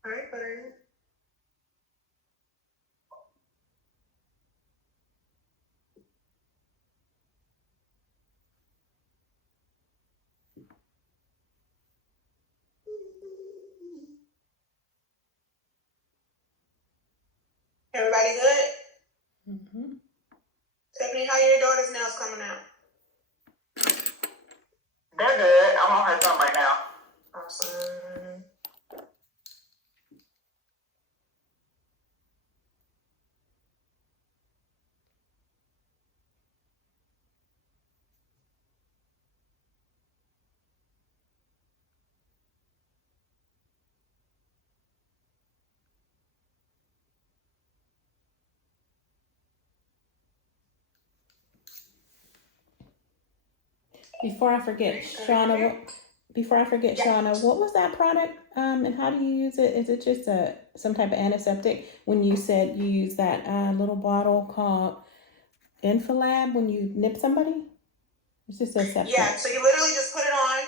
All right, butter. Everybody good? Mm-hmm. Stephanie, how your daughter's nails coming out? They're good. I'm on her thumb right now. Awesome. Before I forget, Shauna, what was that product? And how do you use it? Is it just some type of antiseptic? When you said you use that little bottle called Infalab when you nip somebody? It's just a septic. Yeah, so you literally just put it on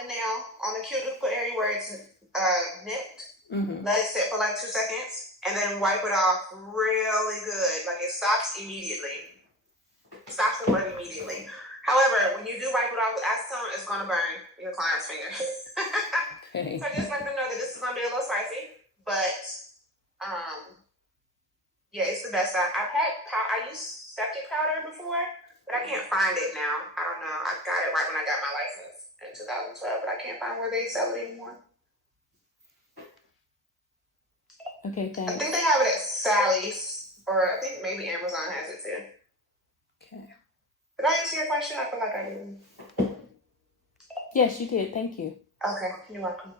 the nail, on the cuticle area where it's nipped. Mm-hmm. Let it sit for like 2 seconds, and then wipe it off really good. Like it stops immediately. It stops the blood immediately. However, when you do wipe it off with acetone, it's gonna burn your client's finger. Okay. So just let them know that this is gonna be a little spicy, but Yeah, it's the best. I used septic powder before, but I can't find it now. I don't know. I got it right when I got my license in 2012, but I can't find where they sell it anymore. Okay, I thanks. think they have it at Sally's, or I think maybe Amazon has it too. Okay. Did I answer your question? I feel like I did. Yes, you did. Thank you. Okay, you're welcome.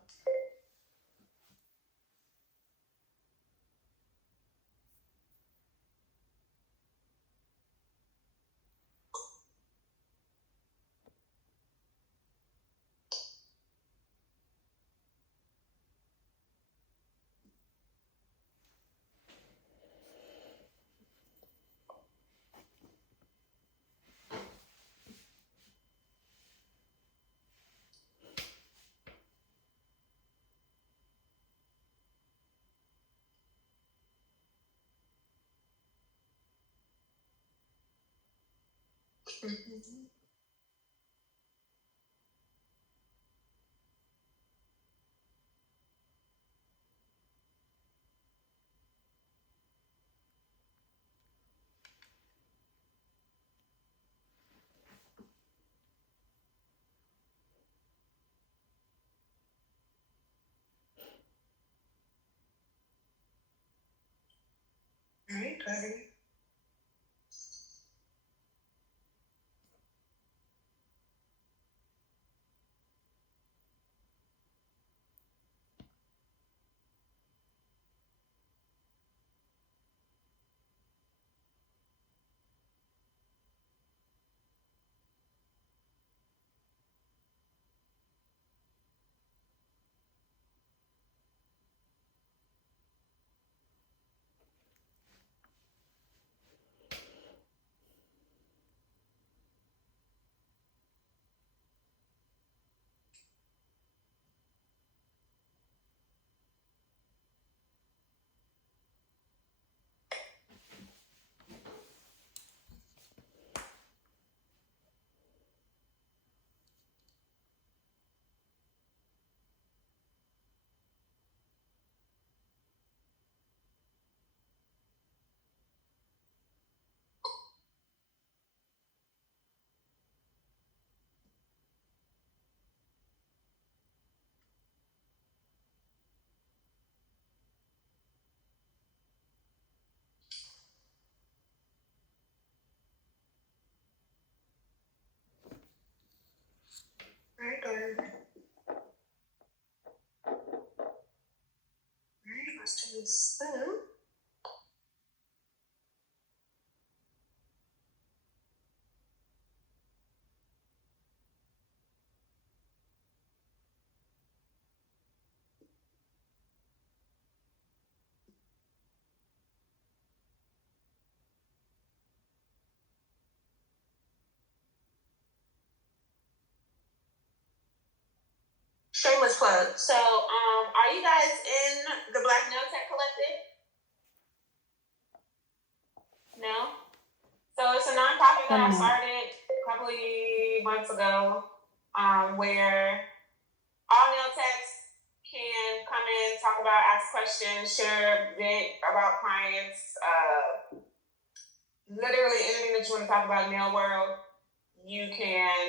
All right, good. All right, good. All right, let's do this then. Shameless plug. So, are you guys in the Black Nail Tech Collective? No? So it's a nonprofit that I I'm not. started a couple of months ago, where all nail techs can come in, talk about, ask questions, share bit about clients, literally anything that you want to talk about in nail world, you can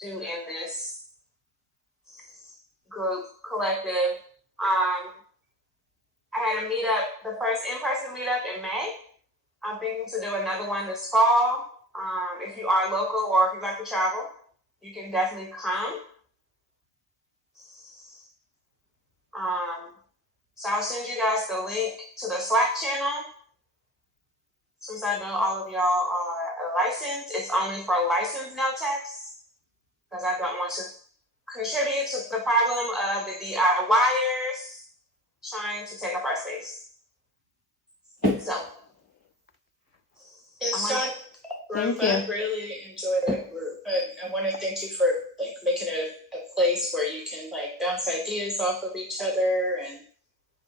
do in this group collective. I had a meetup, the first in-person meetup in May. I'm thinking to do another one this fall. If you are local or if you like to travel, you can definitely come. So I'll send you guys the link to the Slack channel. Since I know all of y'all are licensed, it's only for licensed nail techs because I don't want to contribute to the problem of the DIYers trying to take up our space. So. It's John group. Thank I really enjoy that group. I want to thank you for like making it a place where you can like bounce ideas off of each other, and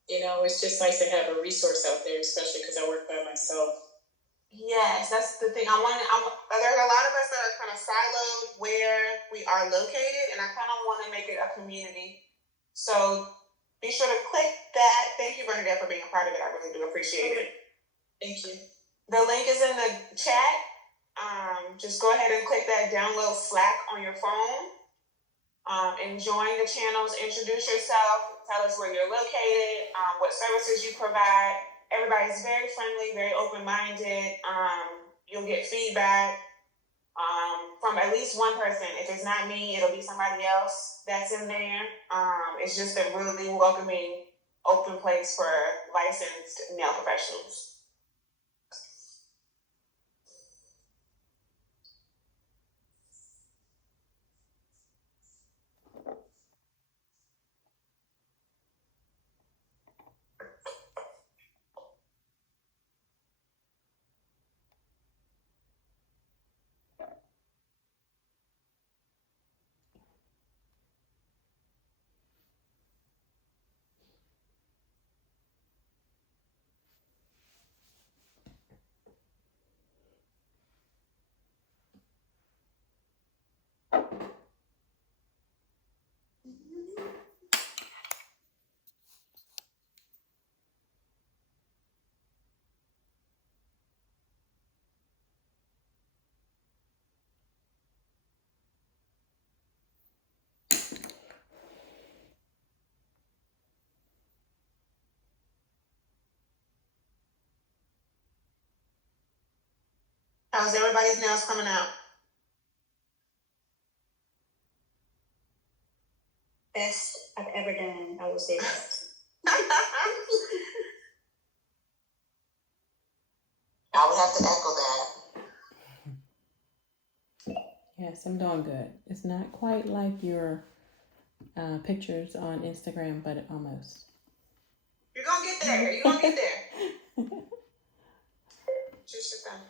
you know, it's just nice to have a resource out there, especially because I work by myself. Yes, that's the thing. There's a lot of us that are kind of siloed where we are located, and I kind of want to make it a community. So be sure to click that. Thank you, Bernadette, for being a part of it. I really do appreciate it. Thank you. The link is in the chat. Just go ahead and click that download Slack on your phone. And join the channels, introduce yourself, tell us where you're located, what services you provide. Everybody's very friendly, very open-minded. You'll get feedback from at least one person. If it's not me, it'll be somebody else that's in there. It's just a really welcoming, open place for licensed nail professionals. How's everybody's nails coming out? Best I've ever done, I will say that. I would have to echo that. Yes, I'm doing good. It's not quite like your pictures on Instagram, but almost. You're gonna get there. You're gonna get there. Just sit down.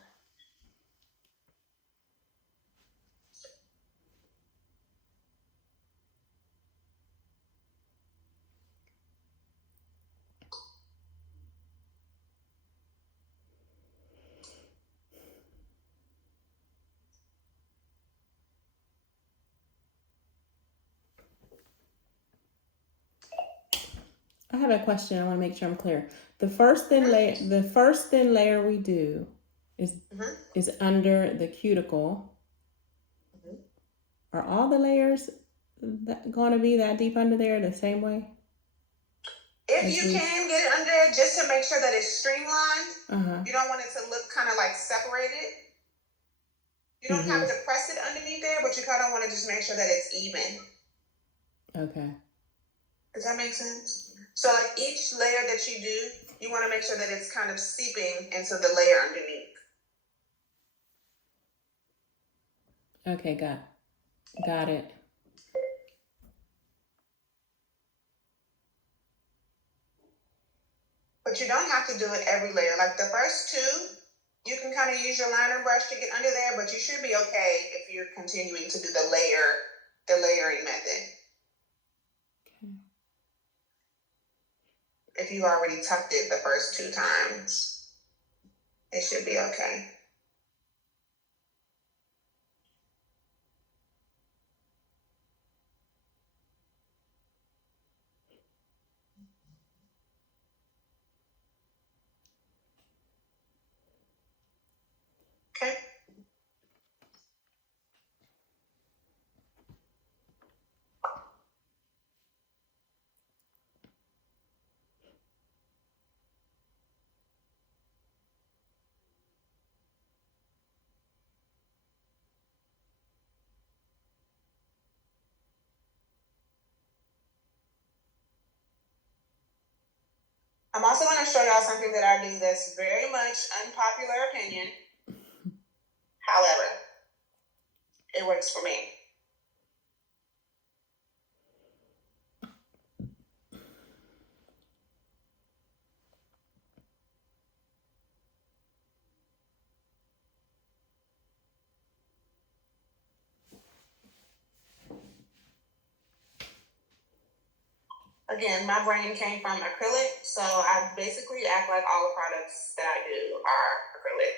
I have a question. I want to make sure I'm clear. The first thin layer we do is under the cuticle. Mhm. Are all the layers going to be that deep under there the same way? If you can get it under there, just to make sure that it's streamlined. You don't want it to look kind of like separated. You don't have to press it underneath there, but you kind of want to just make sure that it's even. Okay. Does that make sense? So like each layer that you do, you want to make sure that it's kind of seeping into the layer underneath. Okay, got it. But you don't have to do it every layer. Like the first two, you can kind of use your liner brush to get under there, but you should be okay if you're continuing to do the layering method. If you already tucked it the first 2 times, it should be okay. Okay. I'm also going to show y'all something that I do that's very much unpopular opinion. However, it works for me. Again, my brain came from acrylic, so I basically act like all the products that I do are acrylic.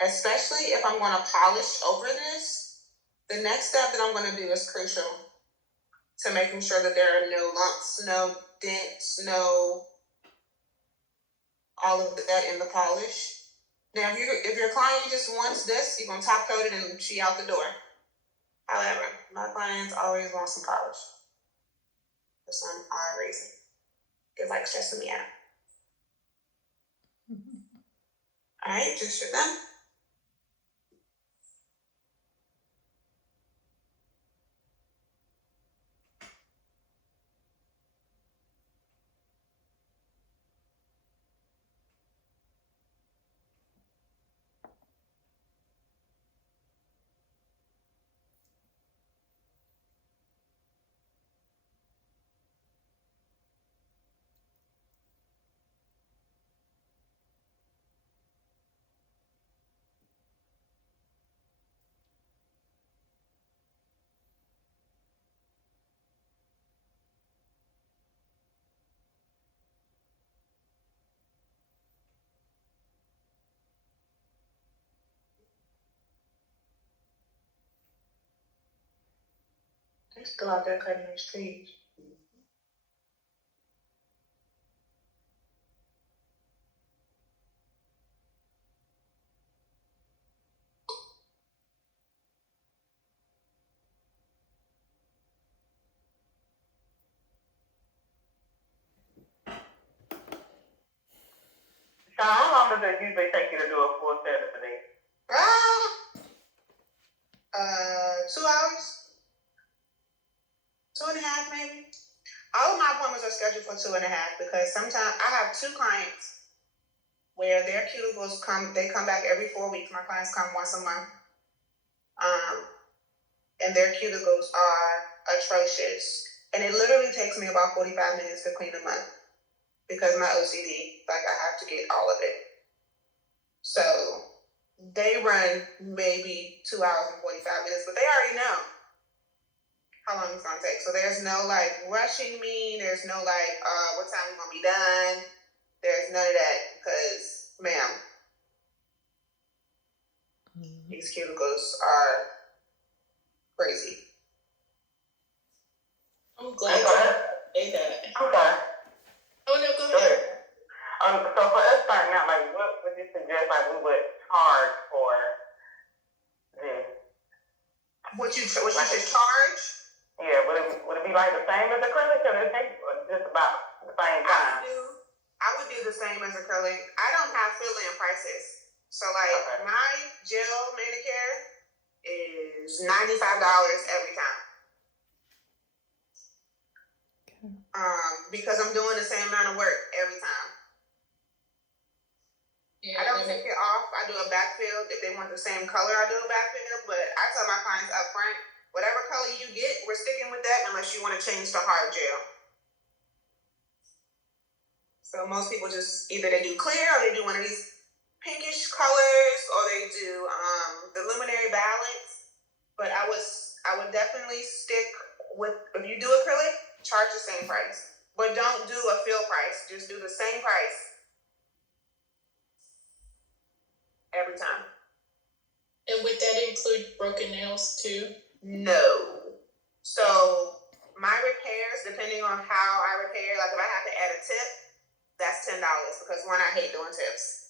Especially if I'm going to polish over this, the next step that I'm going to do is crucial to making sure that there are no lumps, no dents, no all of that in the polish. Now, if your client just wants this, you're gonna top coat it and she out the door. However, my clients always want some polish for some odd reason. It's like stressing me out. All right, just for them. They're still out there cutting these trees. Sean, how long does it usually take you to do a full set of these? 2 hours, 2.5 maybe. All of my appointments are scheduled for 2.5 because sometimes I have 2 clients where their cuticles they come back every 4 weeks. My clients come once a month. And their cuticles are atrocious. And it literally takes me about 45 minutes to clean them up because my OCD, like I have to get all of it. So they run maybe 2 hours and 45 minutes, but they already know how long it's gonna take. So there's no like rushing me. There's no like, what time we're gonna be done. There's none of that because, ma'am, these cuticles are crazy. I'm glad you say that. I'm sorry. Oh, no, go Go ahead. ahead. So for us starting out, like, what would you suggest, like, we would charge for this? What you should charge? Yeah, would it be like the same as acrylic, or it takes just about the same time? I would do the same as acrylic. I don't have fill-in prices. So like Okay. my gel manicure is $95 every time. Because I'm doing the same amount of work every time. Yeah, I don't take it off. I do a backfill. If they want the same color, I do a backfill. But I tell my clients up front, whatever color you get, we're sticking with that unless you want to change to hard gel. So most people just either they do clear or they do one of these pinkish colors or they do the luminary balance. But I would definitely stick with, if you do acrylic, charge the same price. But don't do a fill price. Just do the same price every time. And would that include broken nails too? No. So my repairs, depending on how I repair, like if I have to add a tip, that's $10 because one, I hate doing tips.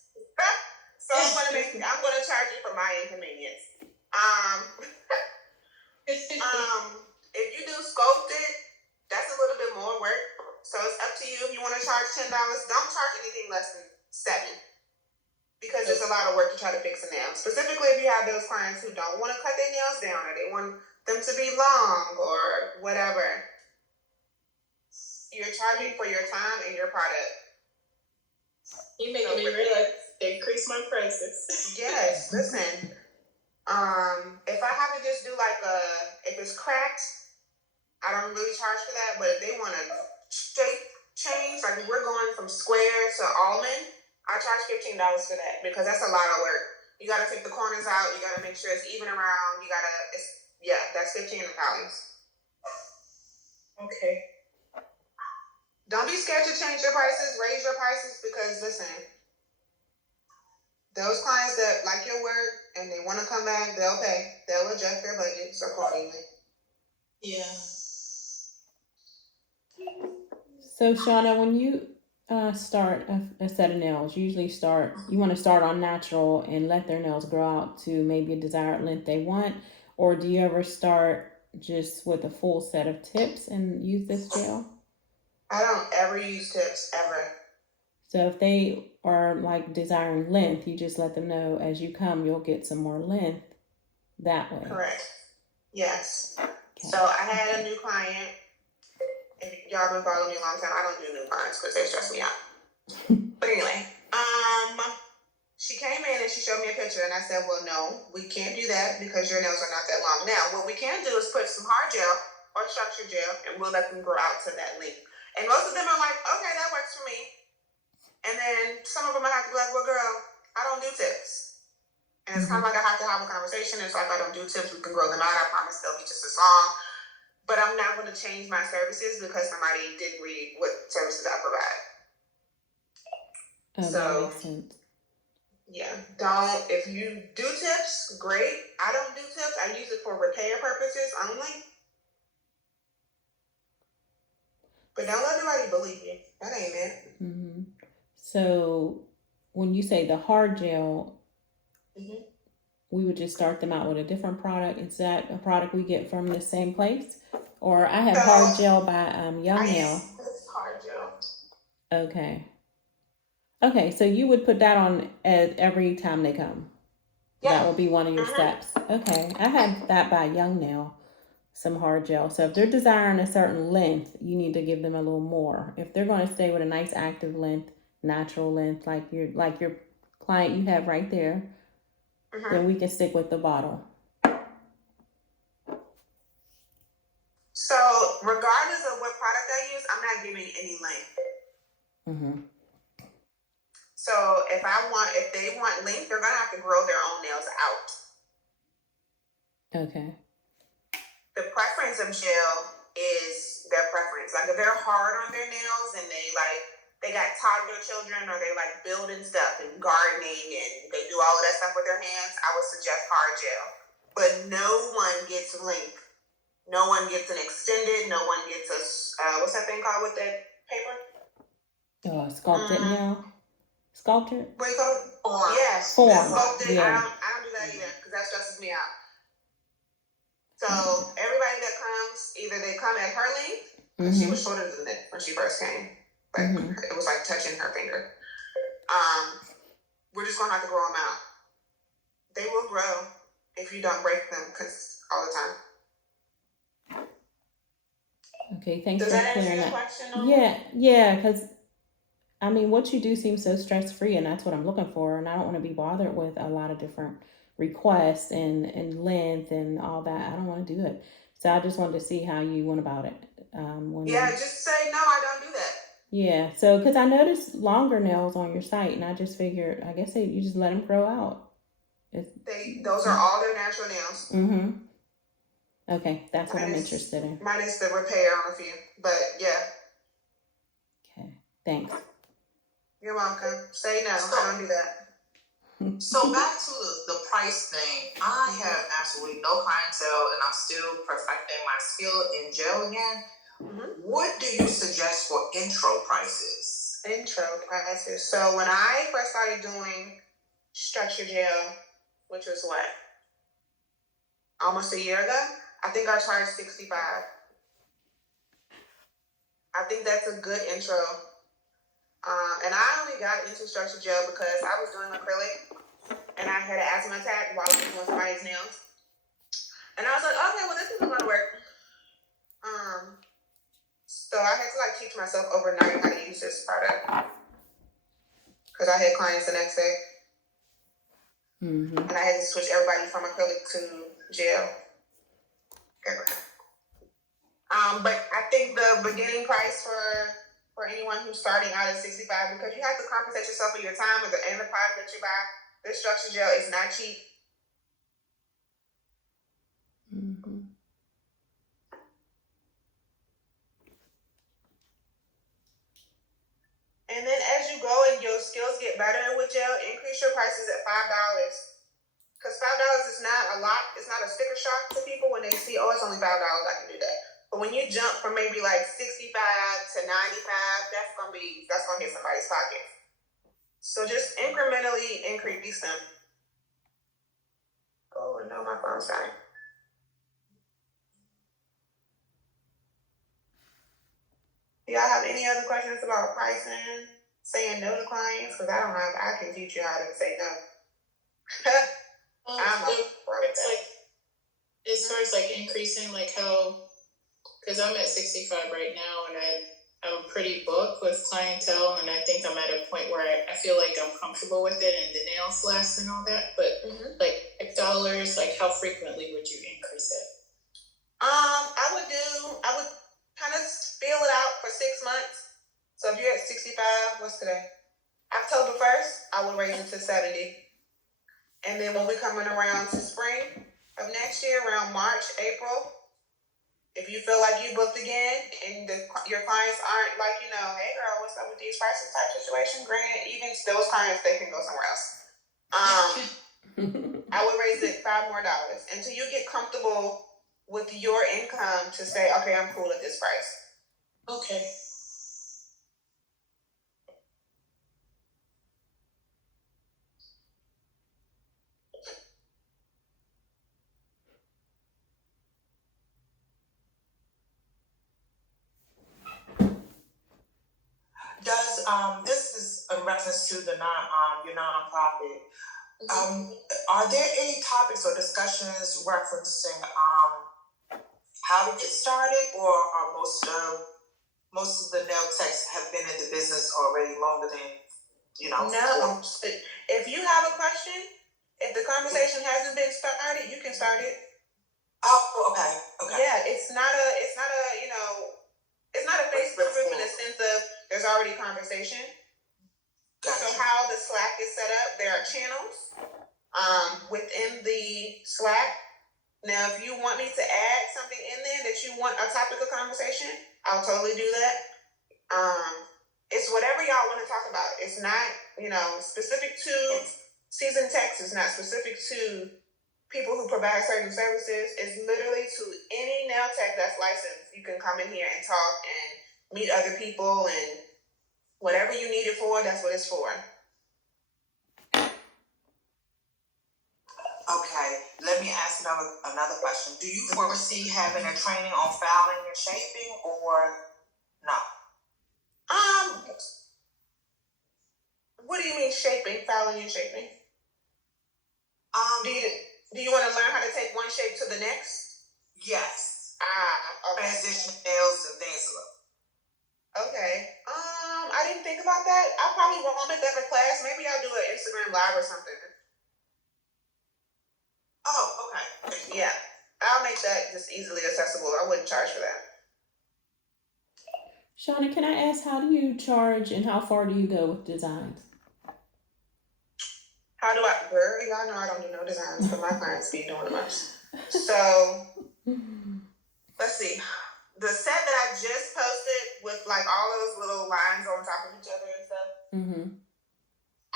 So I'm gonna charge you for my inconvenience. If you do sculpted, that's a little bit more work. So it's up to you if you want to charge $10. Don't charge anything less than $7 because it's a lot of work to try to fix a nail. Specifically, if you have those clients who don't want to cut their nails down or they want them to be long or whatever, you're charging for your time and your product. You making me realize they increase my prices. Yes, listen. If I have to just do like if it's cracked, I don't really charge for that. But if they want a straight change, like if we're going from square to almond, I charge $15 for that because that's a lot of work. You gotta take the corners out. You gotta make sure it's even around. That's $15. Okay. Don't be scared to change your prices, raise your prices because listen, those clients that like your work and they want to come back, they'll pay. They'll adjust their budgets accordingly. Yeah. So Shauna, when you Start a set of nails. Usually you want to start on natural and let their nails grow out to maybe a desired length they want. Or do you ever start just with a full set of tips and use this gel? I don't ever use tips ever. So if they are like desiring length, you just let them know as you come, you'll get some more length that way. Correct. Yes. Okay. So I had a new client. If y'all been following me a long time, I don't do new clients because they stress me out. But anyway, she came in and she showed me a picture, and I said, well, no, we can't do that because your nails are not that long. Now, what we can do is put some hard gel or structured gel, and we'll let them grow out to that length. And most of them are like, okay, that works for me. And then some of them I have to be like, well, girl, I don't do tips. And it's kind of like I have to have a conversation. It's like, I don't do tips. We can grow them out. I promise they'll be just as long. But I'm not going to change my services because somebody did read what services I provide. Oh, So, that makes sense. yeah, if you do tips, great. I don't do tips. I use it for repair purposes only. But don't let nobody believe you. That ain't it. Mm-hmm. So when you say the hard gel, we would just start them out with a different product. Is that a product we get from the same place? Or I have hard gel by Young Nail. It's hard gel. Okay. Okay, so you would put that on every time they come. Yeah. That would be one of your steps. Okay, I have that by Young Nail, some hard gel. So if they're desiring a certain length, you need to give them a little more. If they're going to stay with a nice active length, natural length, like your client you have right there, then we can stick with the bottle. So regardless of what product I use, I'm not giving any length. So if they want length, they're gonna have to grow their own nails out. Okay. The preference of gel is their preference. Like if they're hard on their nails and they got toddler children or they like building stuff and gardening and they do all of that stuff with their hands, I would suggest hard gel. But no one gets length. No one gets an extended. No one gets a what's that thing called with that paper? Sculpted nail. Sculpted. What do you call it? Form. Yes. Form. Sculpted. Yeah. I don't do that either because that stresses me out. So everybody that comes, either they come at her length. She was shorter than that when she first came. It was like touching her finger. We're just gonna have to grow them out. They will grow if you don't break them all the time. Okay, thanks Does for that answer clearing your that. question? Yeah, because I mean, what you do seems so stress free, and that's what I'm looking for. And I don't want to be bothered with a lot of different requests and length and all that. I don't want to do it. So I just wanted to see how you went about it. Just say no. I don't do that. Yeah, so because I noticed longer nails on your site, and I just figured, I guess you just let them grow out. Those are all their natural nails. Okay, that's what I'm interested in. Minus the repair on a few, but yeah. Okay, thanks. You're welcome. Say no. I don't do that. So back to the price thing, I have absolutely no clientele and I'm still perfecting my skill in gel again. What do you suggest for intro prices? Intro prices. So when I first started doing structured gel, which was what? Almost a year ago, I think I charged $65. I think that's a good intro. And I only got into structured gel because I was doing acrylic and I had an asthma attack while I was doing somebody's nails. And I was like, okay, well, this isn't going to work. So I had to teach myself overnight how to use this product because I had clients the next day. And I had to switch everybody from acrylic to gel. But I think the beginning price for anyone who's starting out is $65 because you have to compensate yourself for your time and the product that you buy. This structured gel is not cheap. And then as you go and your skills get better with gel, increase your prices at $5. Because $5 is not a lot. It's not a sticker shock to people when they see, oh, it's only $5. I can do that. But when you jump from maybe like 65 to 95, that's gonna hit somebody's pocket. So just incrementally increase them. Oh no, my phone's dying. Do y'all have any other questions about pricing, saying no to clients? Because I can teach you how to say no. I'm It's like, as far as like increasing, like how, because I'm at 65 right now and I'm pretty booked with clientele, and I think I'm at a point where I feel like I'm comfortable with it and the nails last and all that, but like dollars, like how frequently would you increase it? I would kind of feel it out for 6 months. So if you're at 65, what's today? October 1st, I would raise it to 70. And then when we're coming around to spring of next year, around March, April, if you feel like you booked again and your clients aren't like, hey girl, what's up with these prices type situation, granted, even those clients, they can go somewhere else. I would raise it $5 more until you get comfortable with your income to say, okay, I'm cool at this price. Okay. Does this is in reference to the your nonprofit. Are there any topics or discussions referencing how to get started, or are most of the nail techs have been in the business already longer than No. If you have a question, if the conversation hasn't been started, you can start it. Oh, okay. Yeah, it's not a Facebook group in the sense of there's already conversation. Gotcha. So how the Slack is set up, there are channels within the Slack. Now, if you want me to add something in there that you want a topic of conversation, I'll totally do that. It's whatever y'all want to talk about. It's not, specific to seasoned techs. It's not specific to people who provide certain services. It's literally to any nail tech that's licensed. You can come in here and talk and meet other people, and whatever you need it for, that's what it's for. Okay, let me ask another question. Do you foresee having a training on filing and shaping, or no? What do you mean shaping, filing and shaping? Do you want to learn how to take one shape to the next? Yes. Okay. Transition nails and things. Okay. I didn't think about that. I probably won't make that a class. Maybe I'll do an Instagram live or something. Oh, okay. Yeah. I'll make that just easily accessible. I wouldn't charge for that. Shauna, can I ask, how do you charge and how far do you go with designs? How do I, girl, y'all know I don't do no designs, but my clients be doing them. So, let's see. The set that I just posted with like all those little lines on top of each other and stuff,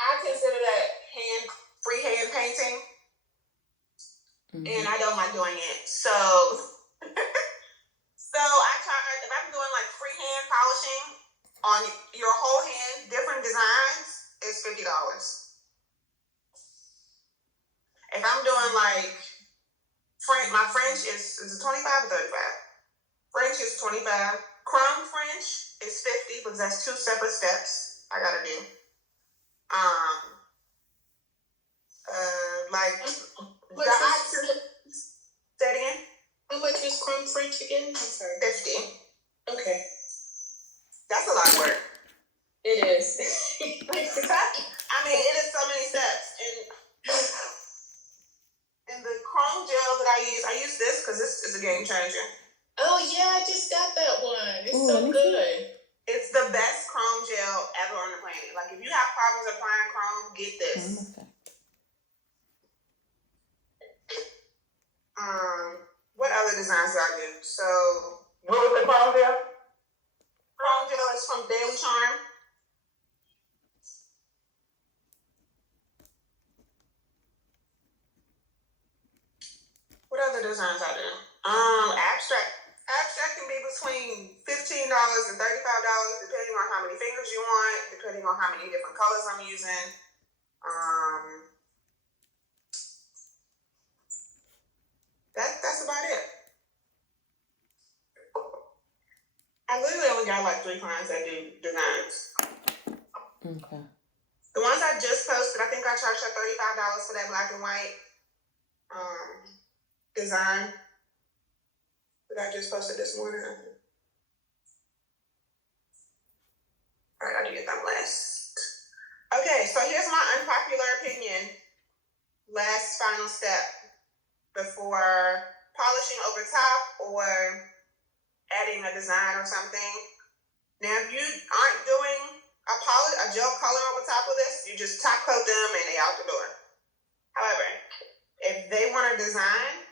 I consider that freehand painting. And I don't like doing it. So I charge, if I'm doing like freehand polishing on your whole hand, different designs, it's $50. If I'm doing like my French is it 25 or 35? French is 25. Chrome French is 50 because that's 2 separate steps I gotta do. Say it again. How much is Chrome French again? I'm sorry. 50. Okay. That's a lot of work. It is. I mean, it is so many steps. And the chrome gel that I use this because this is a game changer. Oh yeah, I just got that one. It's Ooh, so good. It's the best chrome gel ever on the planet. Like, if you have problems applying chrome, get this. What other designs do I do? So, what was the chrome gel? Chrome gel is from Daily Charm. What other designs I do? Abstract. Abstract can be between $15 and $35, depending on how many fingers you want, depending on how many different colors I'm using. That's about it. I literally only got like 3 clients that do designs. Okay. The ones I just posted, I think I charged her $35 for that black and white design that I just posted this morning. All right, I gotta get them last. Okay, so here's my unpopular opinion. Last final step before polishing over top or adding a design or something. Now, if you aren't doing a gel color over top of this, you just top coat them and they out the door. However, if they want a design,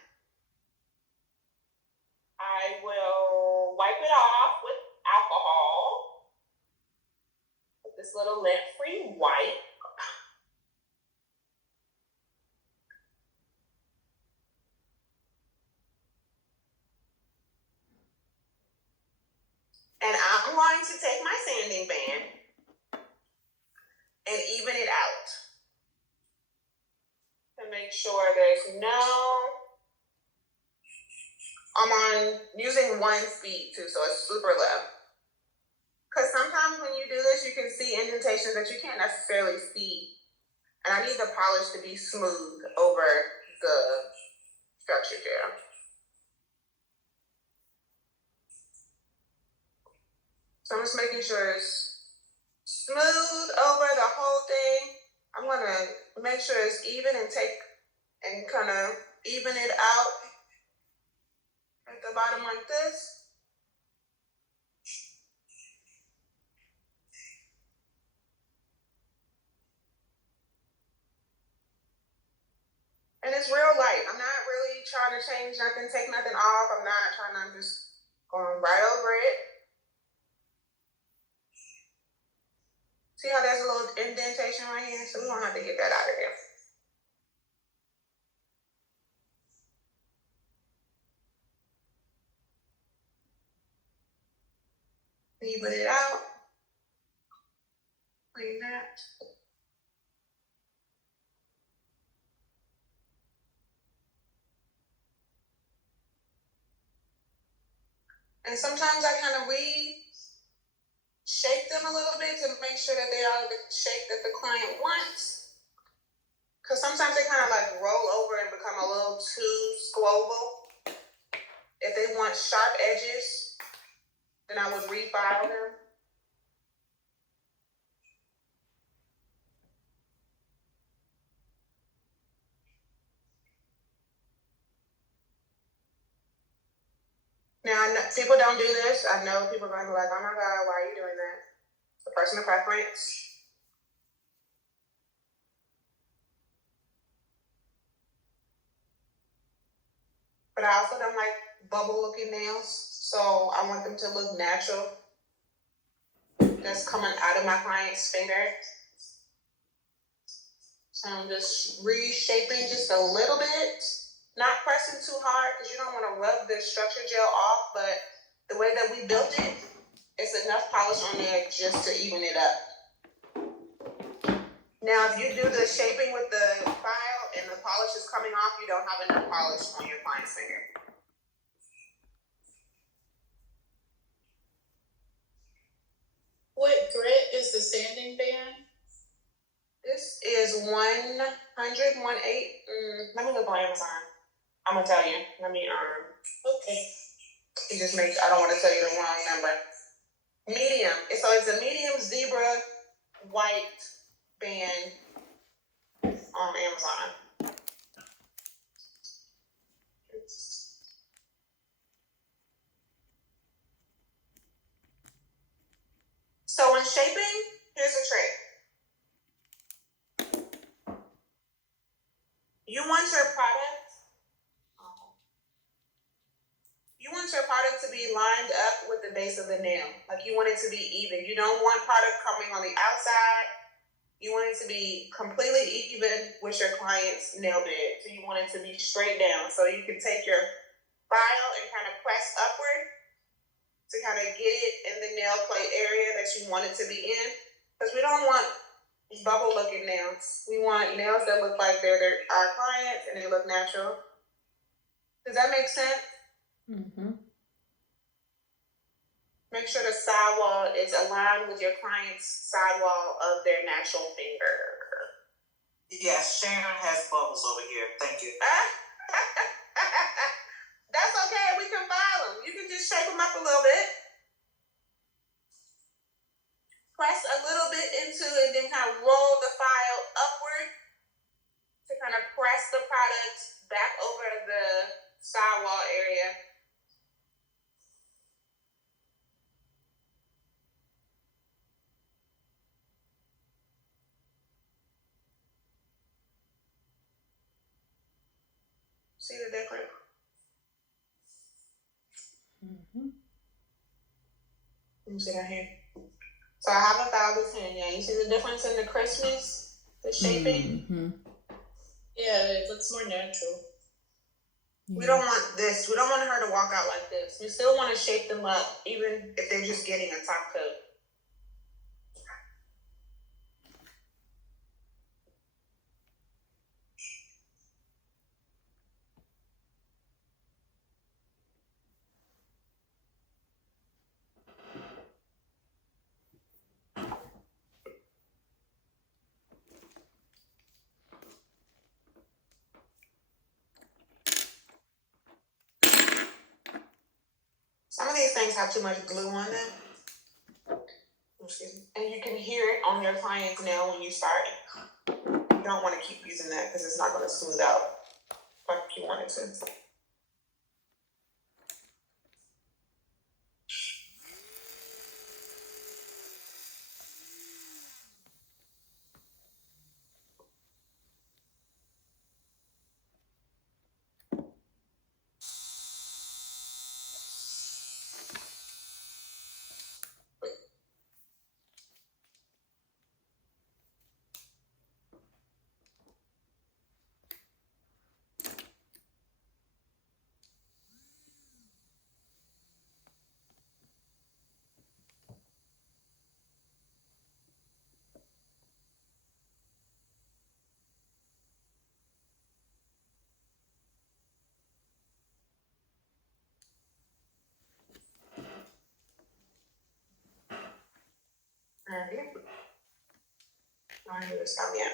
I will wipe it off with alcohol with this little lint-free wipe. And I'm going to take my sanding band and even it out to make sure there's no, I'm using 1 speed too, so it's super low. Because sometimes when you do this, you can see indentations that you can't necessarily see. And I need the polish to be smooth over the structure gel. So I'm just making sure it's smooth over the whole thing. I'm gonna make sure it's even and kind of even it out at the bottom like this. And it's real light. I'm not really trying to change nothing, take nothing off. I'm not trying to just going right over it. See how there's a little indentation right here? So we don't have to get that out of there. Even it out. Clean that. And sometimes I kind of shape them a little bit to make sure that they are the shape that the client wants. Because sometimes they kind of like roll over and become a little too squoval. If they want sharp edges, then I would refile them. Now, I know people don't do this. I know people are going to be like, oh my God, why are you doing that? It's a personal preference. But I also don't like bubble looking nails. So I want them to look natural. That's coming out of my client's finger. So I'm just reshaping just a little bit. Not pressing too hard because you don't want to rub the structure gel off, but the way that we built it, it's enough polish on there just to even it up. Now, if you do the shaping with the file and the polish is coming off, you don't have enough polish on your client's finger. What grit is the sanding band? This is 100, 1.8. Let me look on Amazon. I'm gonna tell you. Let me Okay. it just makes, I don't want to tell you the wrong number. Medium. So it's a medium zebra white band on Amazon. So when shaping, here's a trick. You want your product to be lined up with the base of the nail. Like you want it to be even. You don't want product coming on the outside. You want it to be completely even with your client's nail bed. So you want it to be straight down. So you can take your file and kind of press upward to kind of get it in the nail plate area that you want it to be in. Because we don't want bubble looking nails. We want nails that look like they're our clients and they look natural. Does that make sense? Mm-hmm. Make sure the sidewall is aligned with your client's sidewall of their natural finger. Yes, Sharon has bubbles over here. Thank you. That's okay. We can file them. You can just shape them up a little bit. Press a little bit into it, then kind of roll the file upward to kind of press the product back over the sidewall area. See the difference? Mm-hmm. Let me see that here. So I haven't filed this in yet. You see the difference in the crispness, the shaping? Mm-hmm. Yeah, it looks more natural. We don't want this. We don't want her to walk out like this. We still want to shape them up, even if they're just getting a top coat. Some of these things have too much glue on them. Excuse me. And you can hear it on your client's nail when you start. You don't want to keep using that because it's not going to smooth out like you want it to. Alright. I need to stop yet.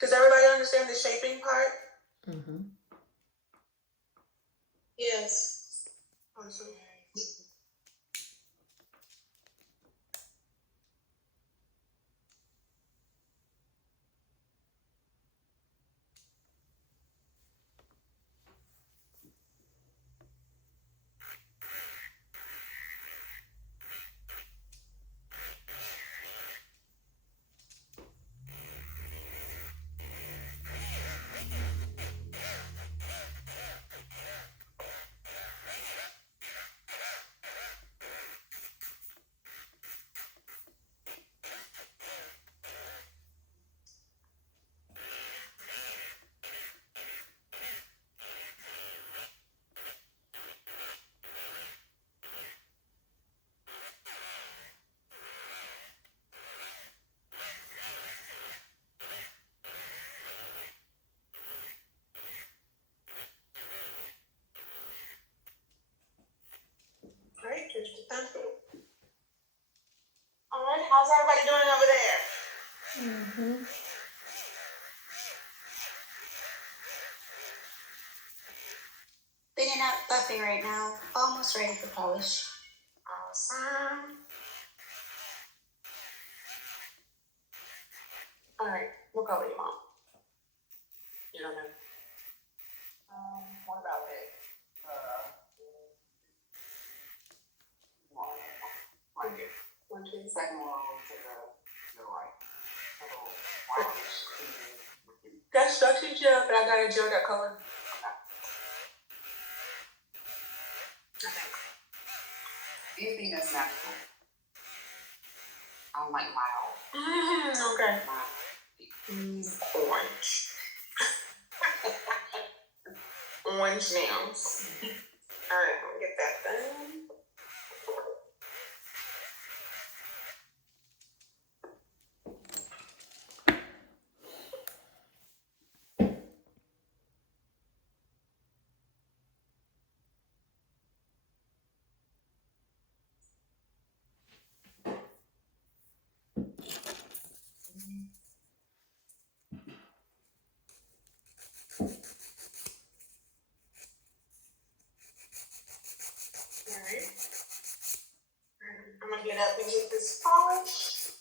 Does everybody understand the shaping part? Mm-hmm. Yes. Awesome. Great, just done. Alright, how's everybody doing over there? Mm-hmm. Thinning out buffing right now. Almost ready for polish. Awesome. Alright, what color you want? You don't know. What about it? One, two. Second one to the right. So Got structured gel, but I got a gel that color. Anything that's natural. I don't like mild. Okay. Mild. Orange. Orange nails. Alright, I'm gonna get that done. Alright. I'm gonna get up and get this polish.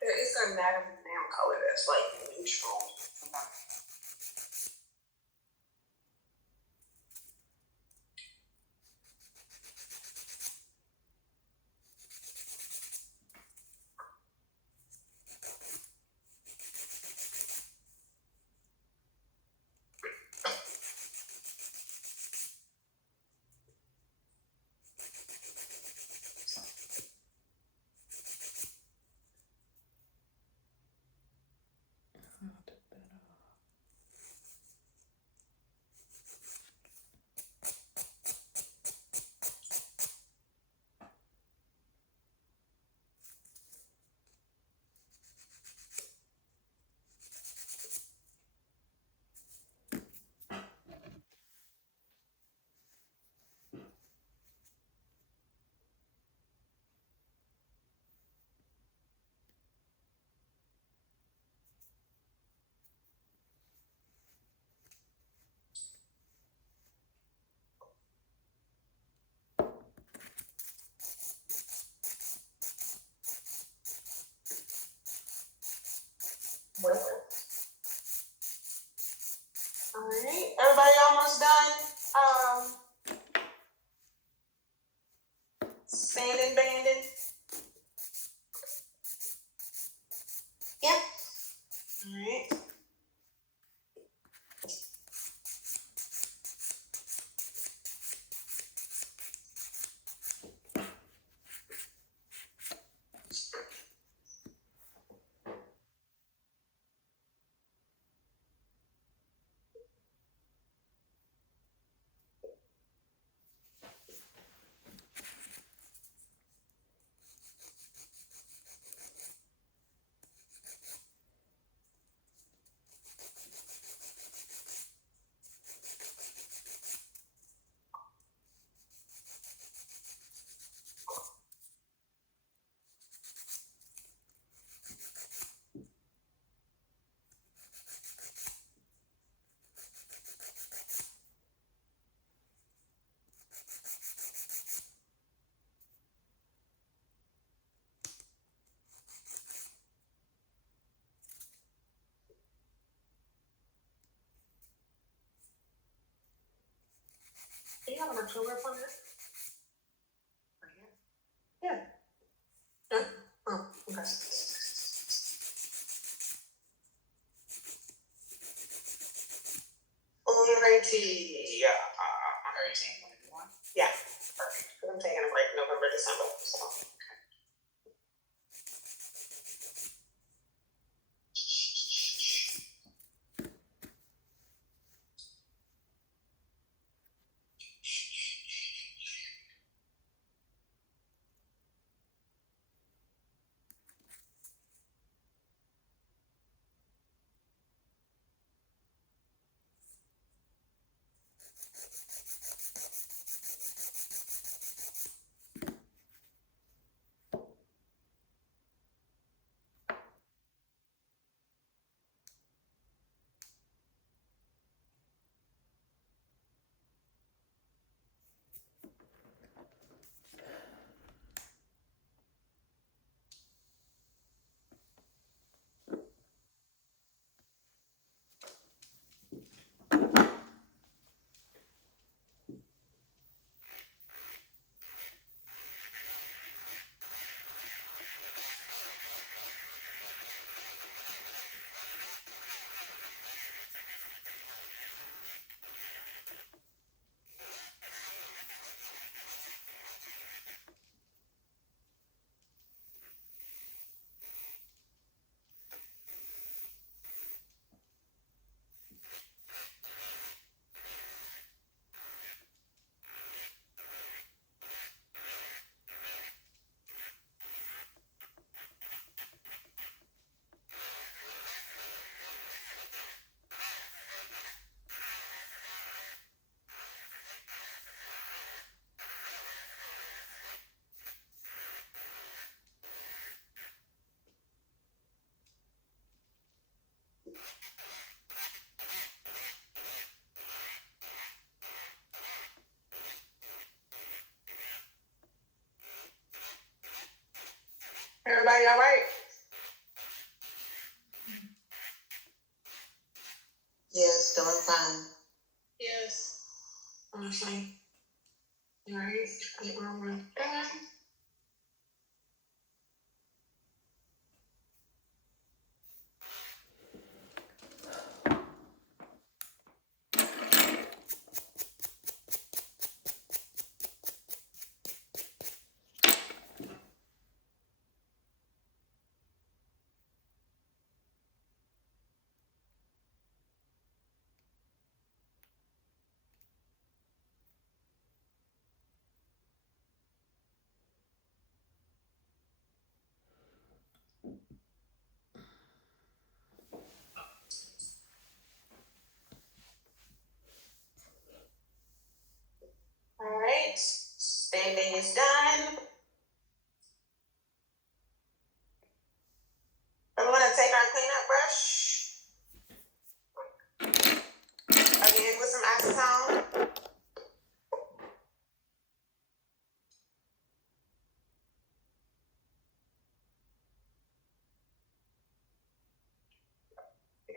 There is a Madame Nail color that's like neutral. Alright, everybody almost done? Sanding, banding? Yep. Alright. Do you have an October on that? Yeah. Yeah? Oh, okay. Alrighty, yeah. Are you saying what you want? Yeah, perfect, because I'm taking a break November, December, so. Everybody all right? Yes, doing fine. Yes. Honestly. All right. I think we're almost done. All right. Standing is done. We're gonna take our cleanup brush. Again with some acetone.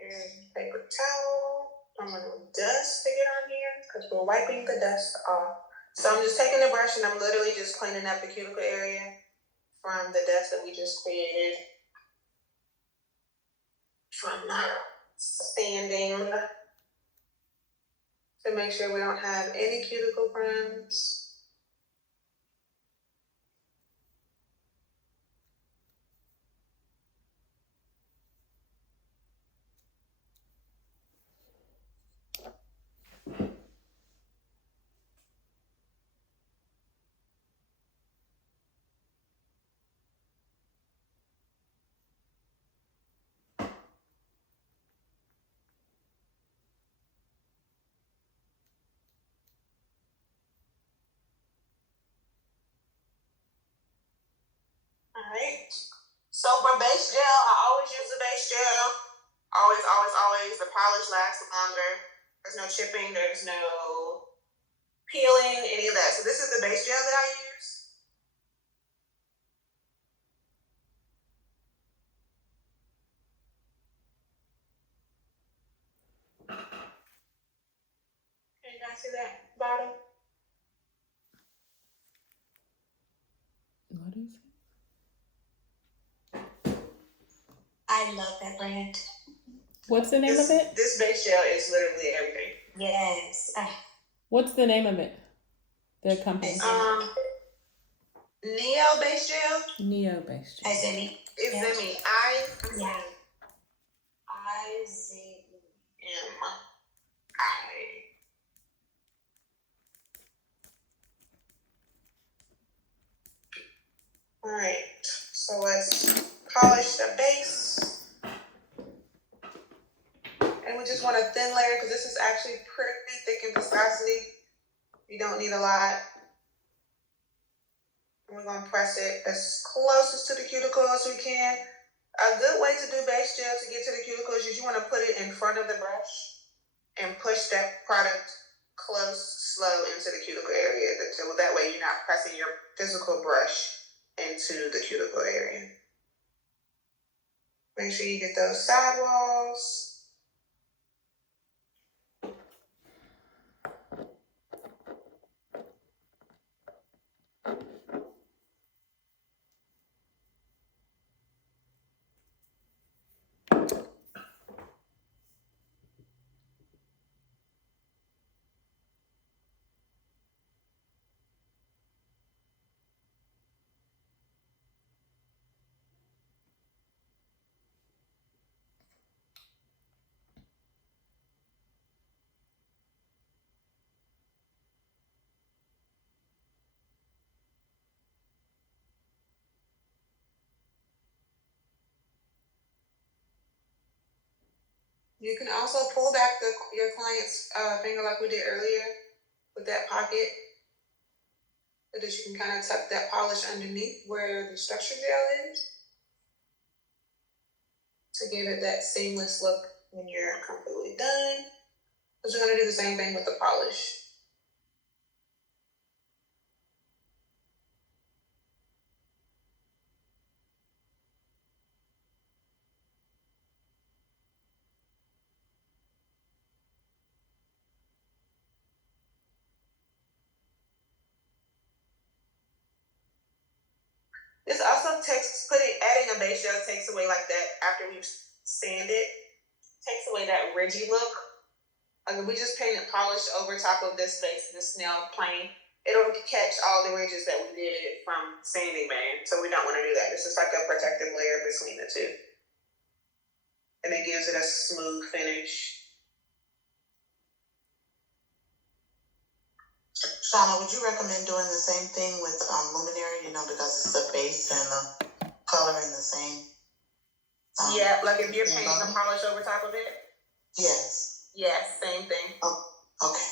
And paper towel. I'm gonna dust to get on here because we're wiping the dust off. So I'm just taking the brush and I'm literally just cleaning up the cuticle area from the dust that we just created from sanding to make sure we don't have any cuticle crumbs. All right. So for base gel, I always use the base gel. Always, always, always. The polish lasts longer. There's no chipping. There's no peeling, any of that. So this is the base gel that I use. Can you guys see that bottom? What is it? I love that brand. What's the name of it? This base gel is literally everything. Yes. What's the name of it? The company. Neo base gel Neo based. As in it. is Yeah. Zimmy. Yeah. I-Z-M-I. All right. So let's polish the base. And we just want a thin layer because this is actually pretty thick in viscosity. You don't need a lot. And we're gonna press it as closest to the cuticle as we can. A good way to do base gel to get to the cuticles is you want to put it in front of the brush and push that product close, slow into the cuticle area. So that way you're not pressing your physical brush into the cuticle area. Make sure you get those sidewalls. You can also pull back your client's finger like we did earlier with that pocket, so that you can kind of tuck that polish underneath where the structure gel is to give it that seamless look when you're completely done. Because we're going to do the same thing with the polish. This also adding a base gel takes away like that after we've sanded, takes away that ridgy look. Like if we just paint it polished over top of this base, this snail plane, it'll catch all the ridges that we did from sanding man. So we don't want to do that. It's just like a protective layer between the two. And it gives it a smooth finish. Shauna, would you recommend doing the same thing with luminary? Because it's the base and the color in the same. Yeah, like if you're painting a polish over top of it. Yes. Yes, same thing. Oh, okay.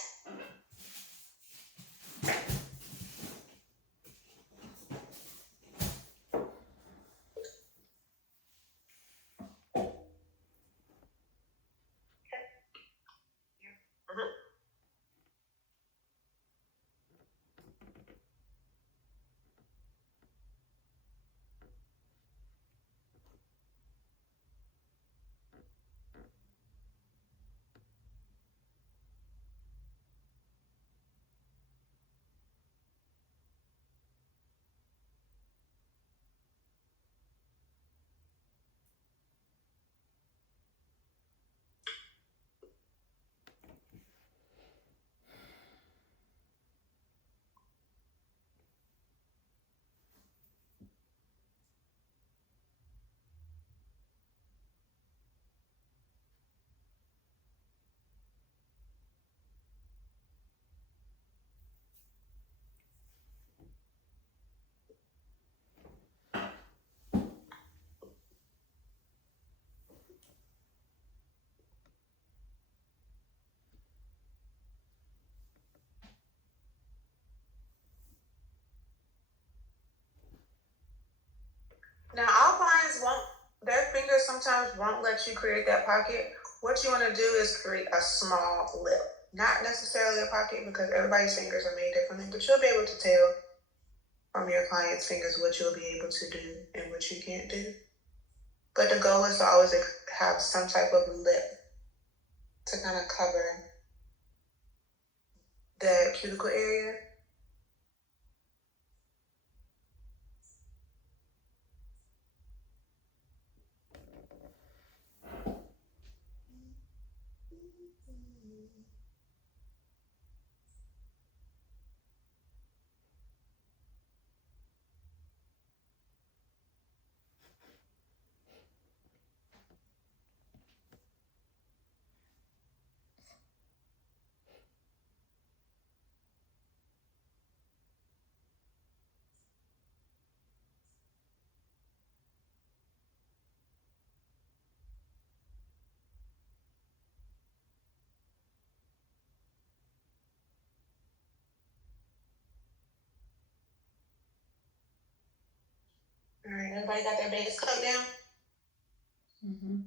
Now, all clients their fingers sometimes won't let you create that pocket. What you want to do is create a small lip. Not necessarily a pocket because everybody's fingers are made differently, but you'll be able to tell from your client's fingers what you'll be able to do and what you can't do. But the goal is to always have some type of lip to kind of cover the cuticle area. All right, everybody got their base coat down? Mm-hmm.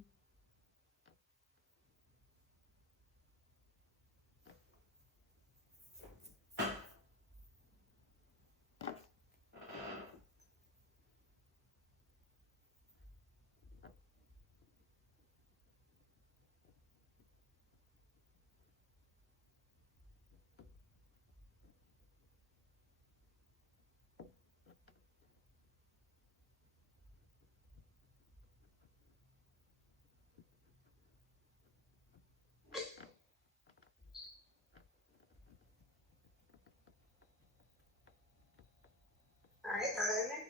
All right, got it in there?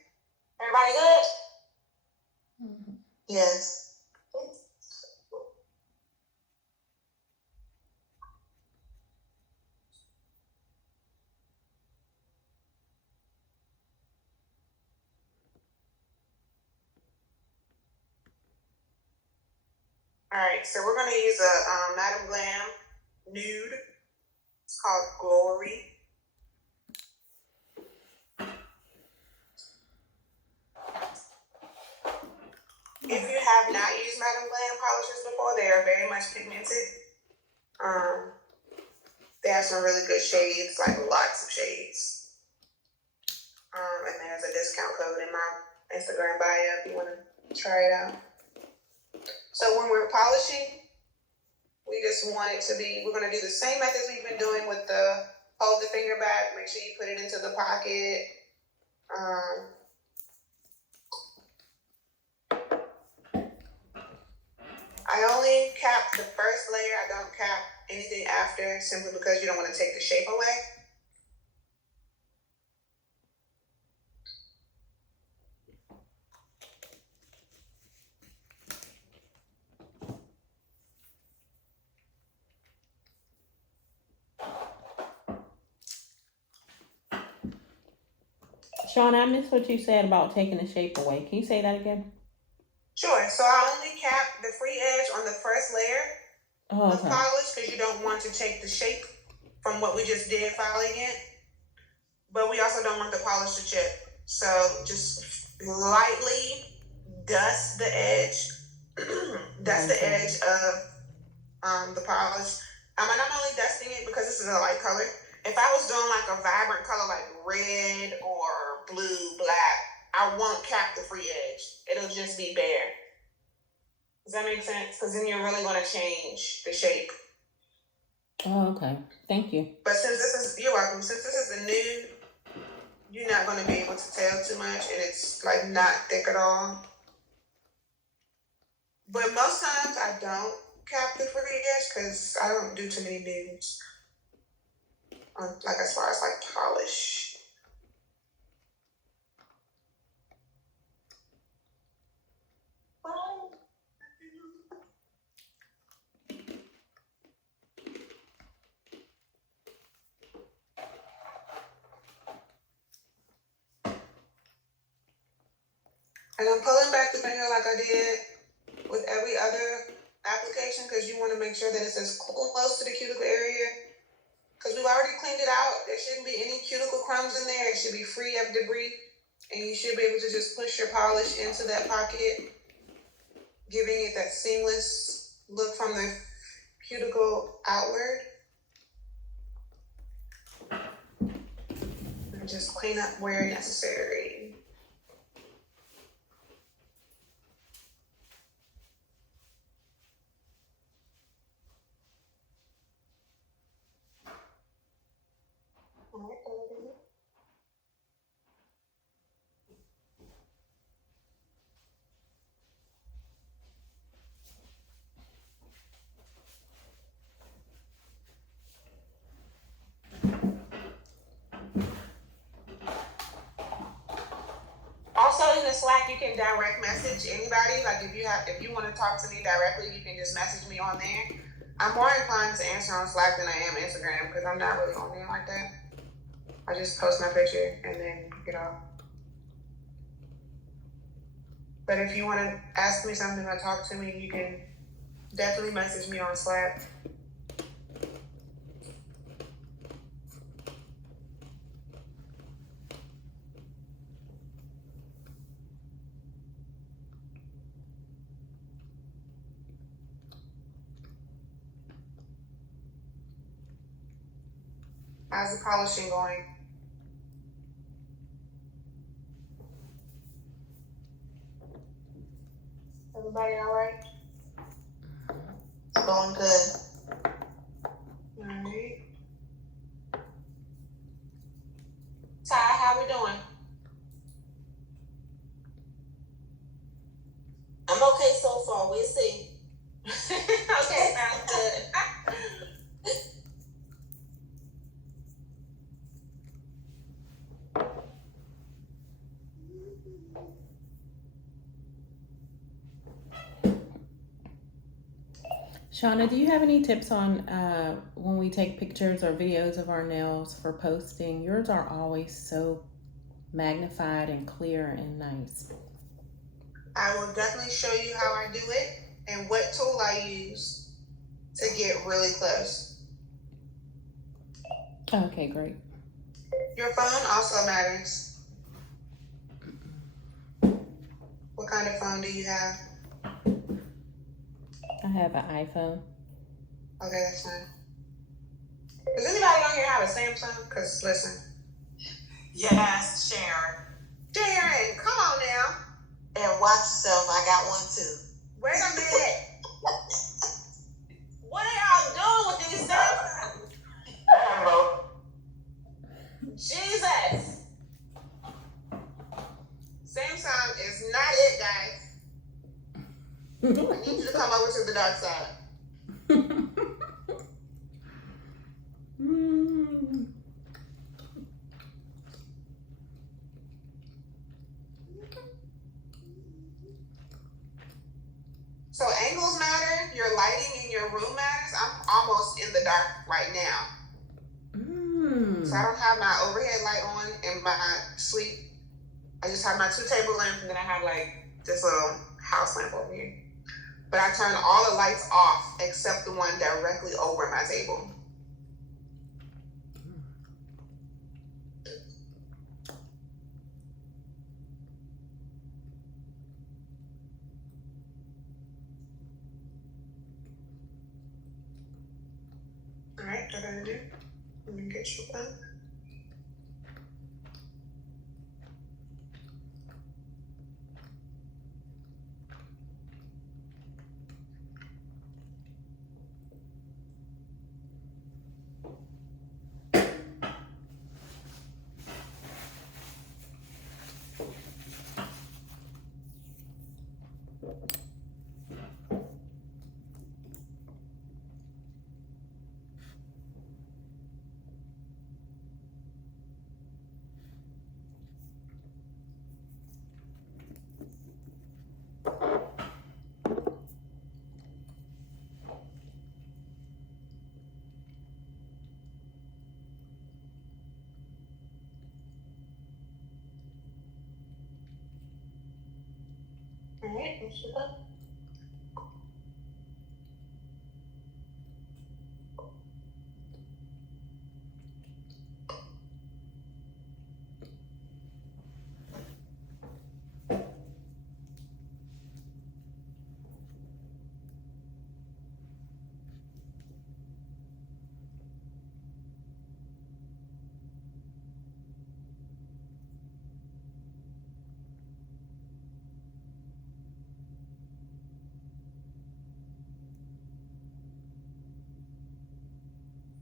Everybody good? Mm-hmm. Yes. All right, so we're gonna use a Madam Glam nude. It's called Glory. If you have not used Madam Glam polishes before, they are very much pigmented. They have some really good shades, like lots of shades. And there's a discount code in my Instagram bio if you want to try it out. So when we're polishing, we just want it to be, we're going to do the same methods we've been doing with the hold the finger back, make sure you put it into the pocket. cap the first layer. I don't cap anything after, simply because you don't want to take the shape away. Sean, I missed what you said about taking the shape away. Can you say that again? Sure. So I only cap the free edge on the first layer Oh, of okay. polish, because you don't want to take the shape from what we just did filing it. But we also don't want the polish to chip. So just lightly dust the edge. Dust the edge of the polish. I'm only dusting it because this is a light color. If I was doing like a vibrant color like red or blue, black, I won't cap the free edge. It'll just be bare. Does that make sense? Because then you're really going to change the shape. Oh, okay. Thank you. But you're welcome. Since this is a nude, you're not going to be able to tell too much, and it's like not thick at all. But most times I don't cap the free edge because I don't do too many nudes. Like as far as like polish. And I'm pulling back the finger like I did with every other application, because you want to make sure that it's as close to the cuticle area. Because we've already cleaned it out. There shouldn't be any cuticle crumbs in there. It should be free of debris. And you should be able to just push your polish into that pocket, giving it that seamless look from the cuticle outward. And just clean up where necessary. Also in the Slack, you can direct message anybody. Like if you want to talk to me directly, you can just message me on there. I'm more inclined to answer on Slack than I am Instagram, because I'm not really on there like that. I just post my picture and then get off. But if you want to ask me something or talk to me, you can definitely message me on Slack. How's the polishing going? Everybody all right? Going good. All right. Ty, how we doing? I'm okay so far. We'll see. Okay, sounds good. Shauna, do you have any tips on when we take pictures or videos of our nails for posting? Yours are always so magnified and clear and nice. I will definitely show you how I do it and what tool I use to get really close. Okay, great. Your phone also matters. What kind of phone do you have? I have an iPhone. Okay, that's fine. Does anybody on here have a Samsung? Because listen. Yes, Sharon. Sharon, come on now. And watch yourself. I got one too. Wait a minute. What are y'all doing with these Samsungs? Hello. Jesus. Samsung is not it, guys. I need you to come over to the dark side. So angles matter, your lighting in your room matters. I'm almost in the dark right now. So I don't have my overhead light on in my suite. I just have my 2 table lamps, and then I have like this little house lamp over here. But I turn all the lights off except the one directly over my table. All right, what I'm gonna do? I'm gonna get you one. All right, let's do that.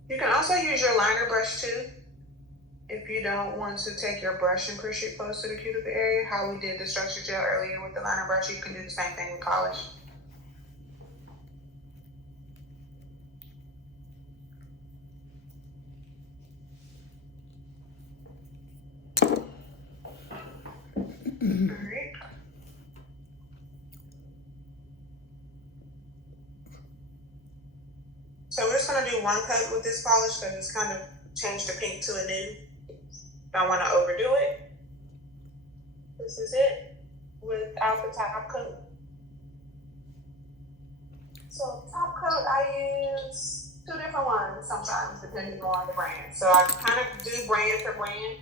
You can also use your liner brush too. If you don't want to take your brush and push it close to the cuticle area, how we did the structure gel earlier with the liner brush, you can do the same thing with polish. Alright. So we're just gonna do one coat with this polish because it's kind of changed the pink to a nude. Don't want to overdo it. This is it without the top coat. So top coat, I use 2 different ones sometimes depending on the brand. So I kind of do brand for brand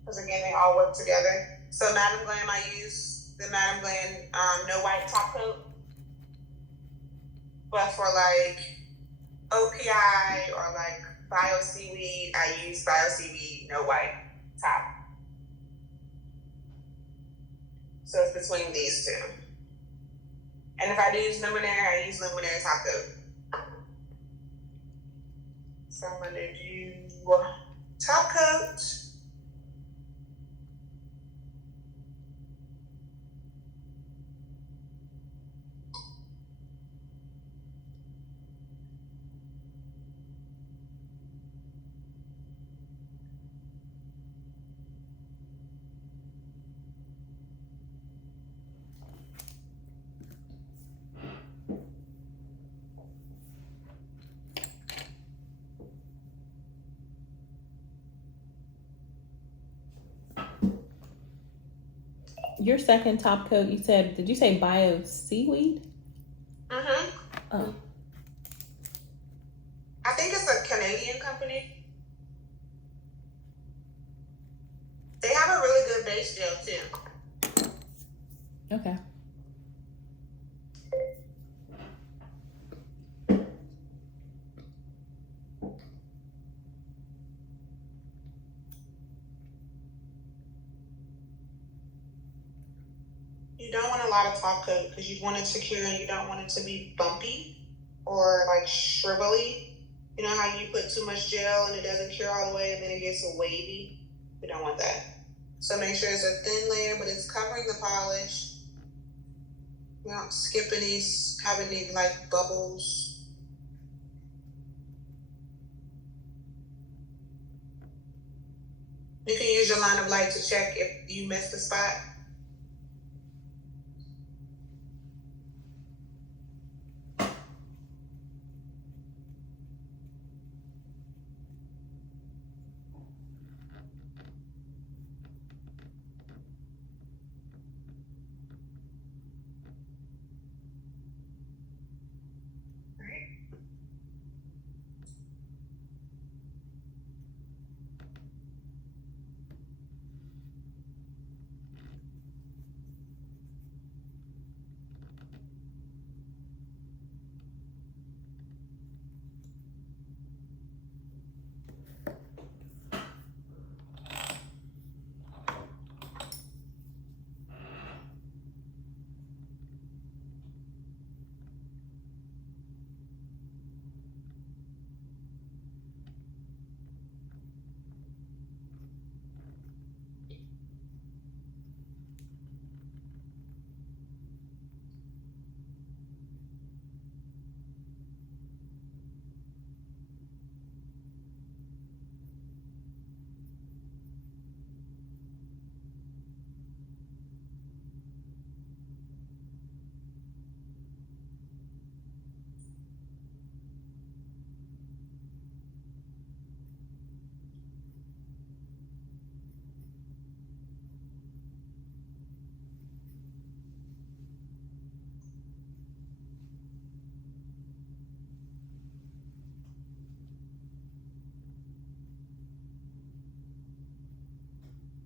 because again they all work together. So Madam Glam, I use the Madam Glam No White top coat. But for like OPI or like Bio Seaweed, I use Bio Seaweed No White top. So it's between these 2. And if I do use Luminaire, I use Luminaire top coat. So I'm gonna do top coat. Your second top coat, you said, did you say Bio Seaweed? Mm-hmm. Oh. I think it's a Canadian company. They have a really good base gel too. Okay. You don't want a lot of top coat because you want it secure and you don't want it to be bumpy or like shrivelly. You know how you put too much gel and it doesn't cure all the way and then it gets wavy? We don't want that. So make sure it's a thin layer, but it's covering the polish. You're not skipping these, having these like bubbles. You can use your line of light to check if you missed a spot.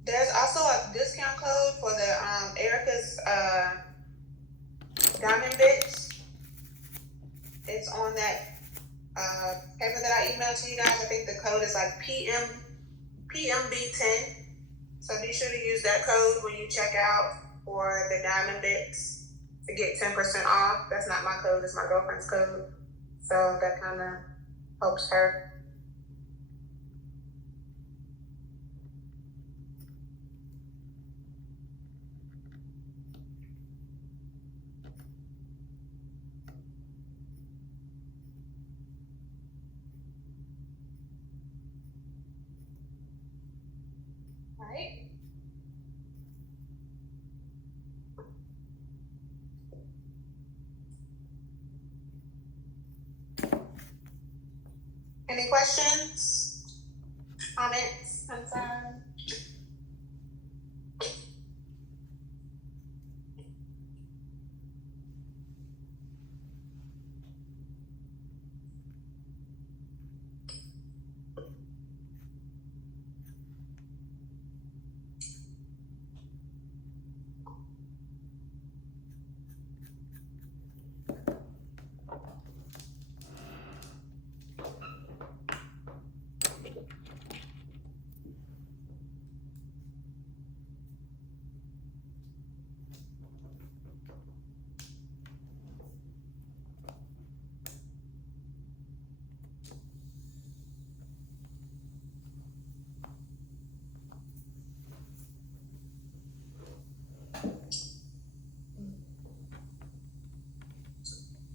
There's also a discount code for the Erica's diamond bits. It's on that paper that I emailed to you guys. I think the code is like PMB10. So be sure to use that code when you check out for the diamond bits to get 10% off. That's not my code, it's my girlfriend's code. So that kind of helps her. Right. Any questions, comments, concerns?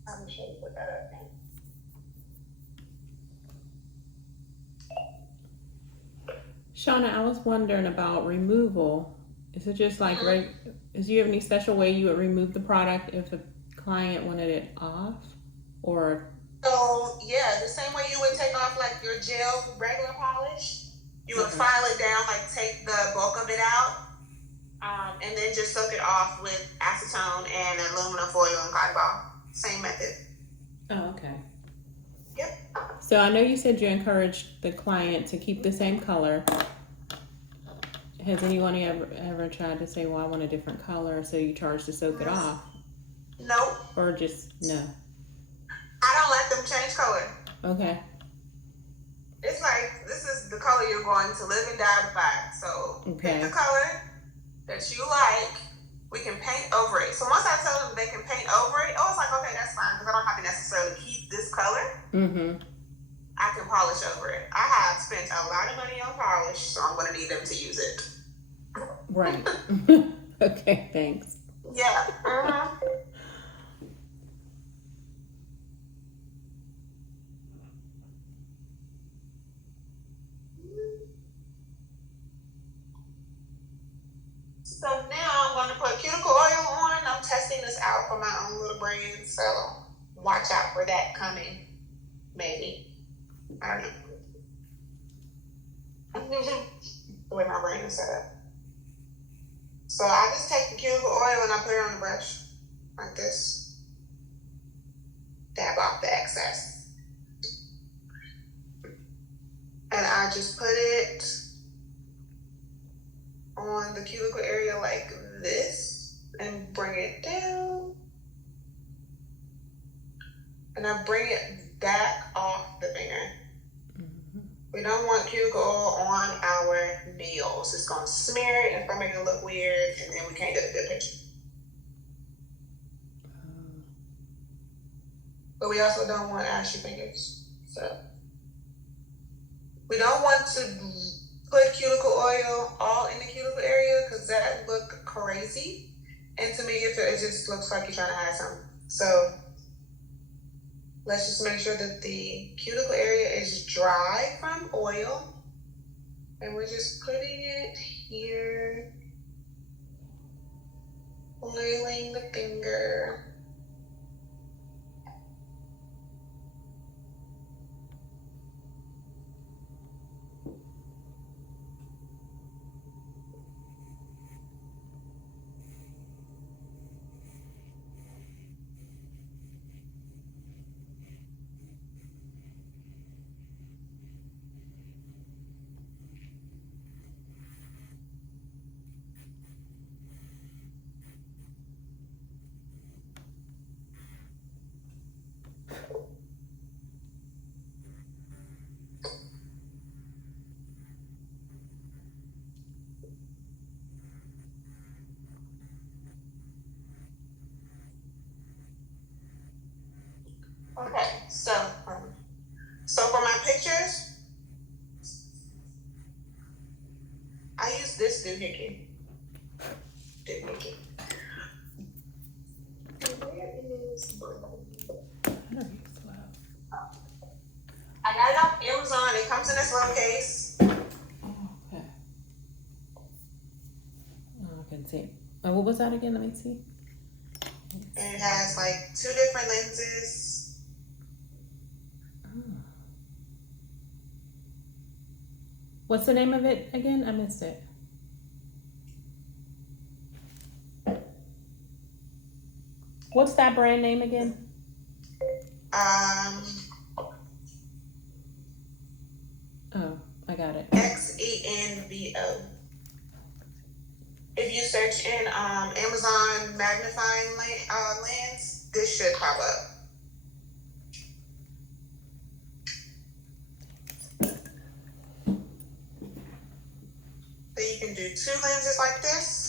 I'm sure you put that up there. Shauna, I was wondering about removal. Is it just like, do you have any special way you would remove the product if the client wanted it off? Or So yeah, the same way you would take off like your gel regular polish, you would file it down, like take the bulk of it out, and then just soak it off with acetone and aluminum foil and cotton ball. Same method. oh, okay. Yep. So I know you said you encouraged the client to keep the same color. Has anyone ever tried to say, well, I want a different color, so you charge to soak it off? Nope. Or just no? I don't let them change color. Okay. It's like, this is the color you're going to live and die by. So Okay. pick the color that you like. We can paint over it. So once I tell them they can paint over it, it's like, okay, that's fine, because I don't have to necessarily keep this color. Mm-hmm. I can polish over it. I have spent a lot of money on polish, so I'm going to need them to use it. Right. Okay, thanks. Yeah. So now I'm going to put cuticle oil on. I'm testing this out for my own little brand, so watch out for that coming. Maybe. I don't know. The way my brain is set up. So I just take the cuticle oil and I put it on the brush like this. Dab off the excess. And I just put it on the cuticle area like this and bring it down. And I bring it back off the finger. We don't want cuticle oil on our nails. It's gonna smear it and it's gonna make it look weird, and then we can't get a good picture. But we also don't want ashy fingers. So we don't want to put cuticle oil all in the cuticle area because that look crazy. And to me, it just looks like you're trying to hide something. So let's just make sure that the cuticle area is dry from oil. And we're just putting it here. Oiling the finger. Okay, so for my pictures, I use this doohickey. Doohickey. Where is I got it off Amazon. It comes in this little case. Okay. Oh, I can see. Oh, what was that again? Let me see. And it has like 2 different lenses. Oh. What's the name of it again? I missed it. What's that brand name again? Oh, I got it. XENVO. If you search in Amazon magnifying lens, this should pop up. So you can do 2 lenses like this.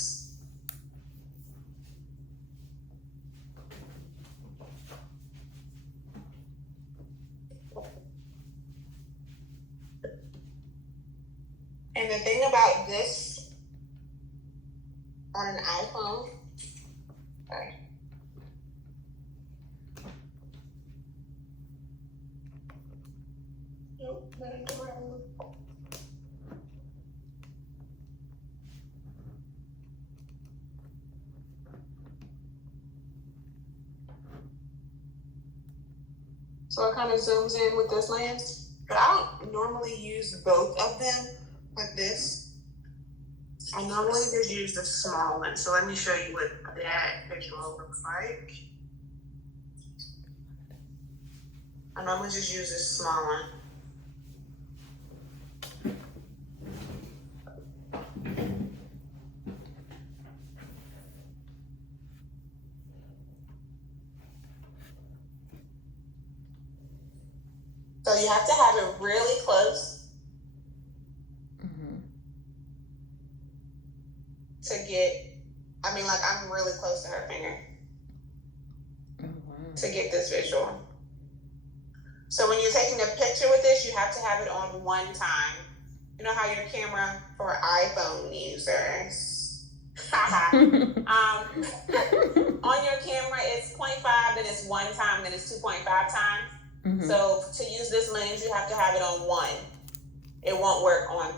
And the thing about this on an iPhone, sorry. Nope, not into my own. So it kind of zooms in with this lens, but I don't normally use both of them like this. I normally just use the small one. So let me show you what that visual looks like. I normally just use this small one. So you have to have it really close to get, I mean, like I'm really close to her finger to get this visual. So when you're taking a picture with this, you have to have it on one time. You know how your camera for iPhone users, on your camera it's 0.5, then it's 1 time, then it's 2.5 times. So to use this lens, you have to have it on 1. It won't work on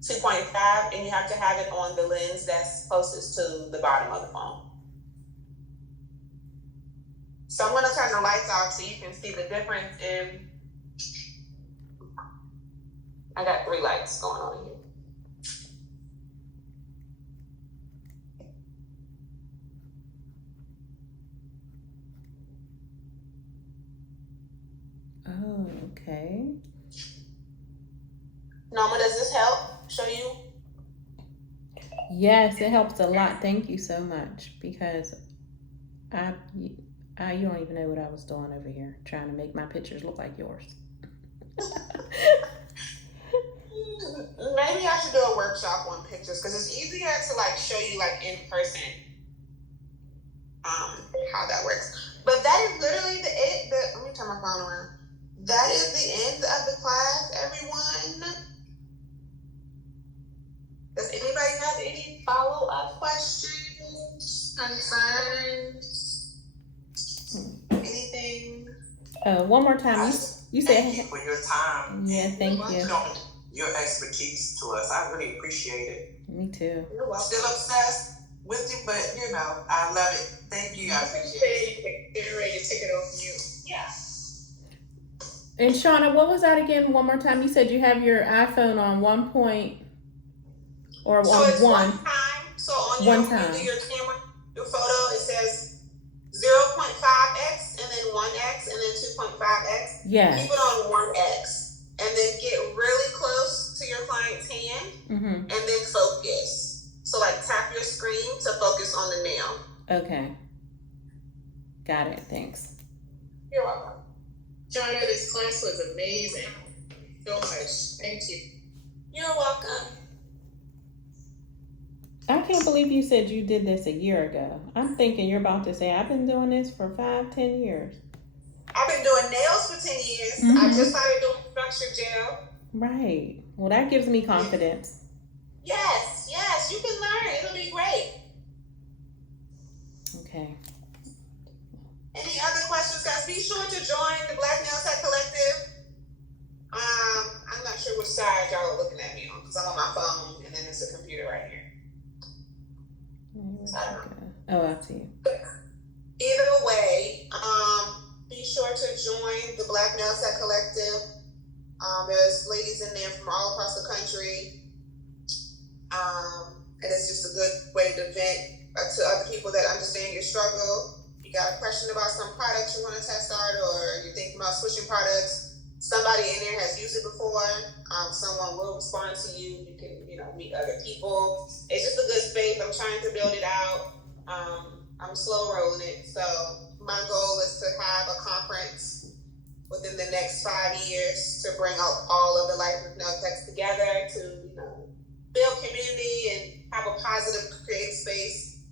2.5, and you have to have it on the lens that's closest to the bottom of the phone. So I'm gonna turn the lights off so you can see the difference in, I got 3 lights going on here. Oh, okay. Norma, does this help show you? Yes, it helps a lot. Thank you so much, because you don't even know what I was doing over here, trying to make my pictures look like yours. Maybe I should do a workshop on pictures, because it's easier to like show you like in person how that works. But that is literally let me turn my phone around. That is the end of the class, everyone. Does anybody have any follow-up questions, concerns, anything? One more time. You said. Thank you for your time. Yeah, thank you. Your expertise to us. I really appreciate it. Me too. You're welcome. Still obsessed with you, but you know, I love it. Thank you. I appreciate it. Get ready to take it off mute. Yeah. And Shauna, what was that again? One more time. You said you have your iPhone on 1 point or So on it's 1 time. So on One your time. when you do your camera, your photo, it says 0.5x and then 1x and then 2.5x. Yeah. Keep it on 1x and then get really close to your client's hand and then focus. So like tap your screen to focus on the nail. Okay. Got it. Thanks. You're welcome. Shauna, this class was amazing. So much. Thank you. You're welcome. I can't believe you said you did this a year ago. I'm thinking you're about to say, I've been doing this for 5-10 years. I've been doing nails for 10 years. I just started doing structured gel. Right. Well, that gives me confidence. Yes, you can learn. It'll be great. Okay. Any other questions, guys? Be sure to join the Black Nail Tech Collective. I'm not sure which side y'all are looking at me on because I'm on my phone and then there's a computer right here. Oh, I see. Either way, be sure to join the Black Nail Tech Collective. There's ladies in there from all across the country. And it's just a good way to vent to other people that understand your struggle. You got a question about some products you want to test out, or you're thinking about switching products. Somebody in there has used it before. Someone will respond to you. You can, meet other people. It's just a good space. I'm trying to build it out. I'm slow rolling it. So my goal is to have a conference within the next 5 years to bring out all of the licensed nail techs together to, build community and have a positive creative space,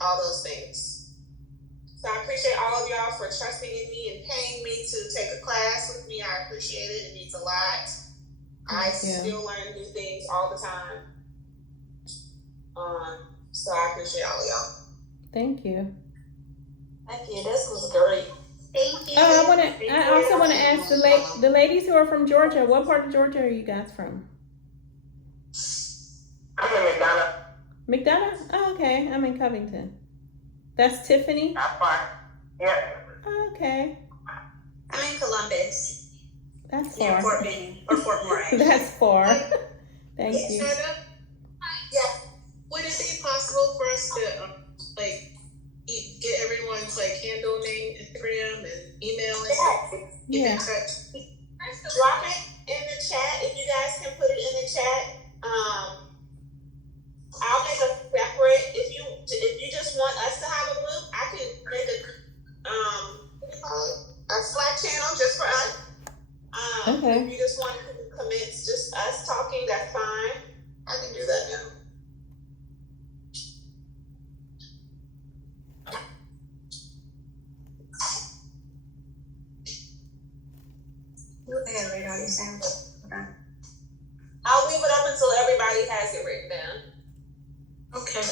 all those things. So I appreciate all of y'all for trusting in me and paying me to take a class with me. I appreciate it. It means a lot. I still learn new things all the time. So I appreciate all of y'all. Thank you. Thank you. This was great. Thank you. Oh, I also want to ask the ladies who are from Georgia. What part of Georgia are you guys from? I'm in McDonough. McDonough? Oh, okay. I'm in Covington. That's Tiffany? That's fine. Yeah. Oh, okay. I'm in Columbus, That's near far. Fort Benning, or Fort Moore. actually. That's far. Thank you. Yeah. Would it be possible for us to get everyone's handle name, Instagram, and email and stuff? Get Yeah. in touch. Drop it in the chat if you guys can put it in the chat. I'll make a separate. If you just want us to have a group, I can make a Slack channel just for us. Okay. If you just want to commence just us talking, that's fine. I can do that now. I gotta write all these down. Hold on. I'll leave it up until everybody has it written down. Okay.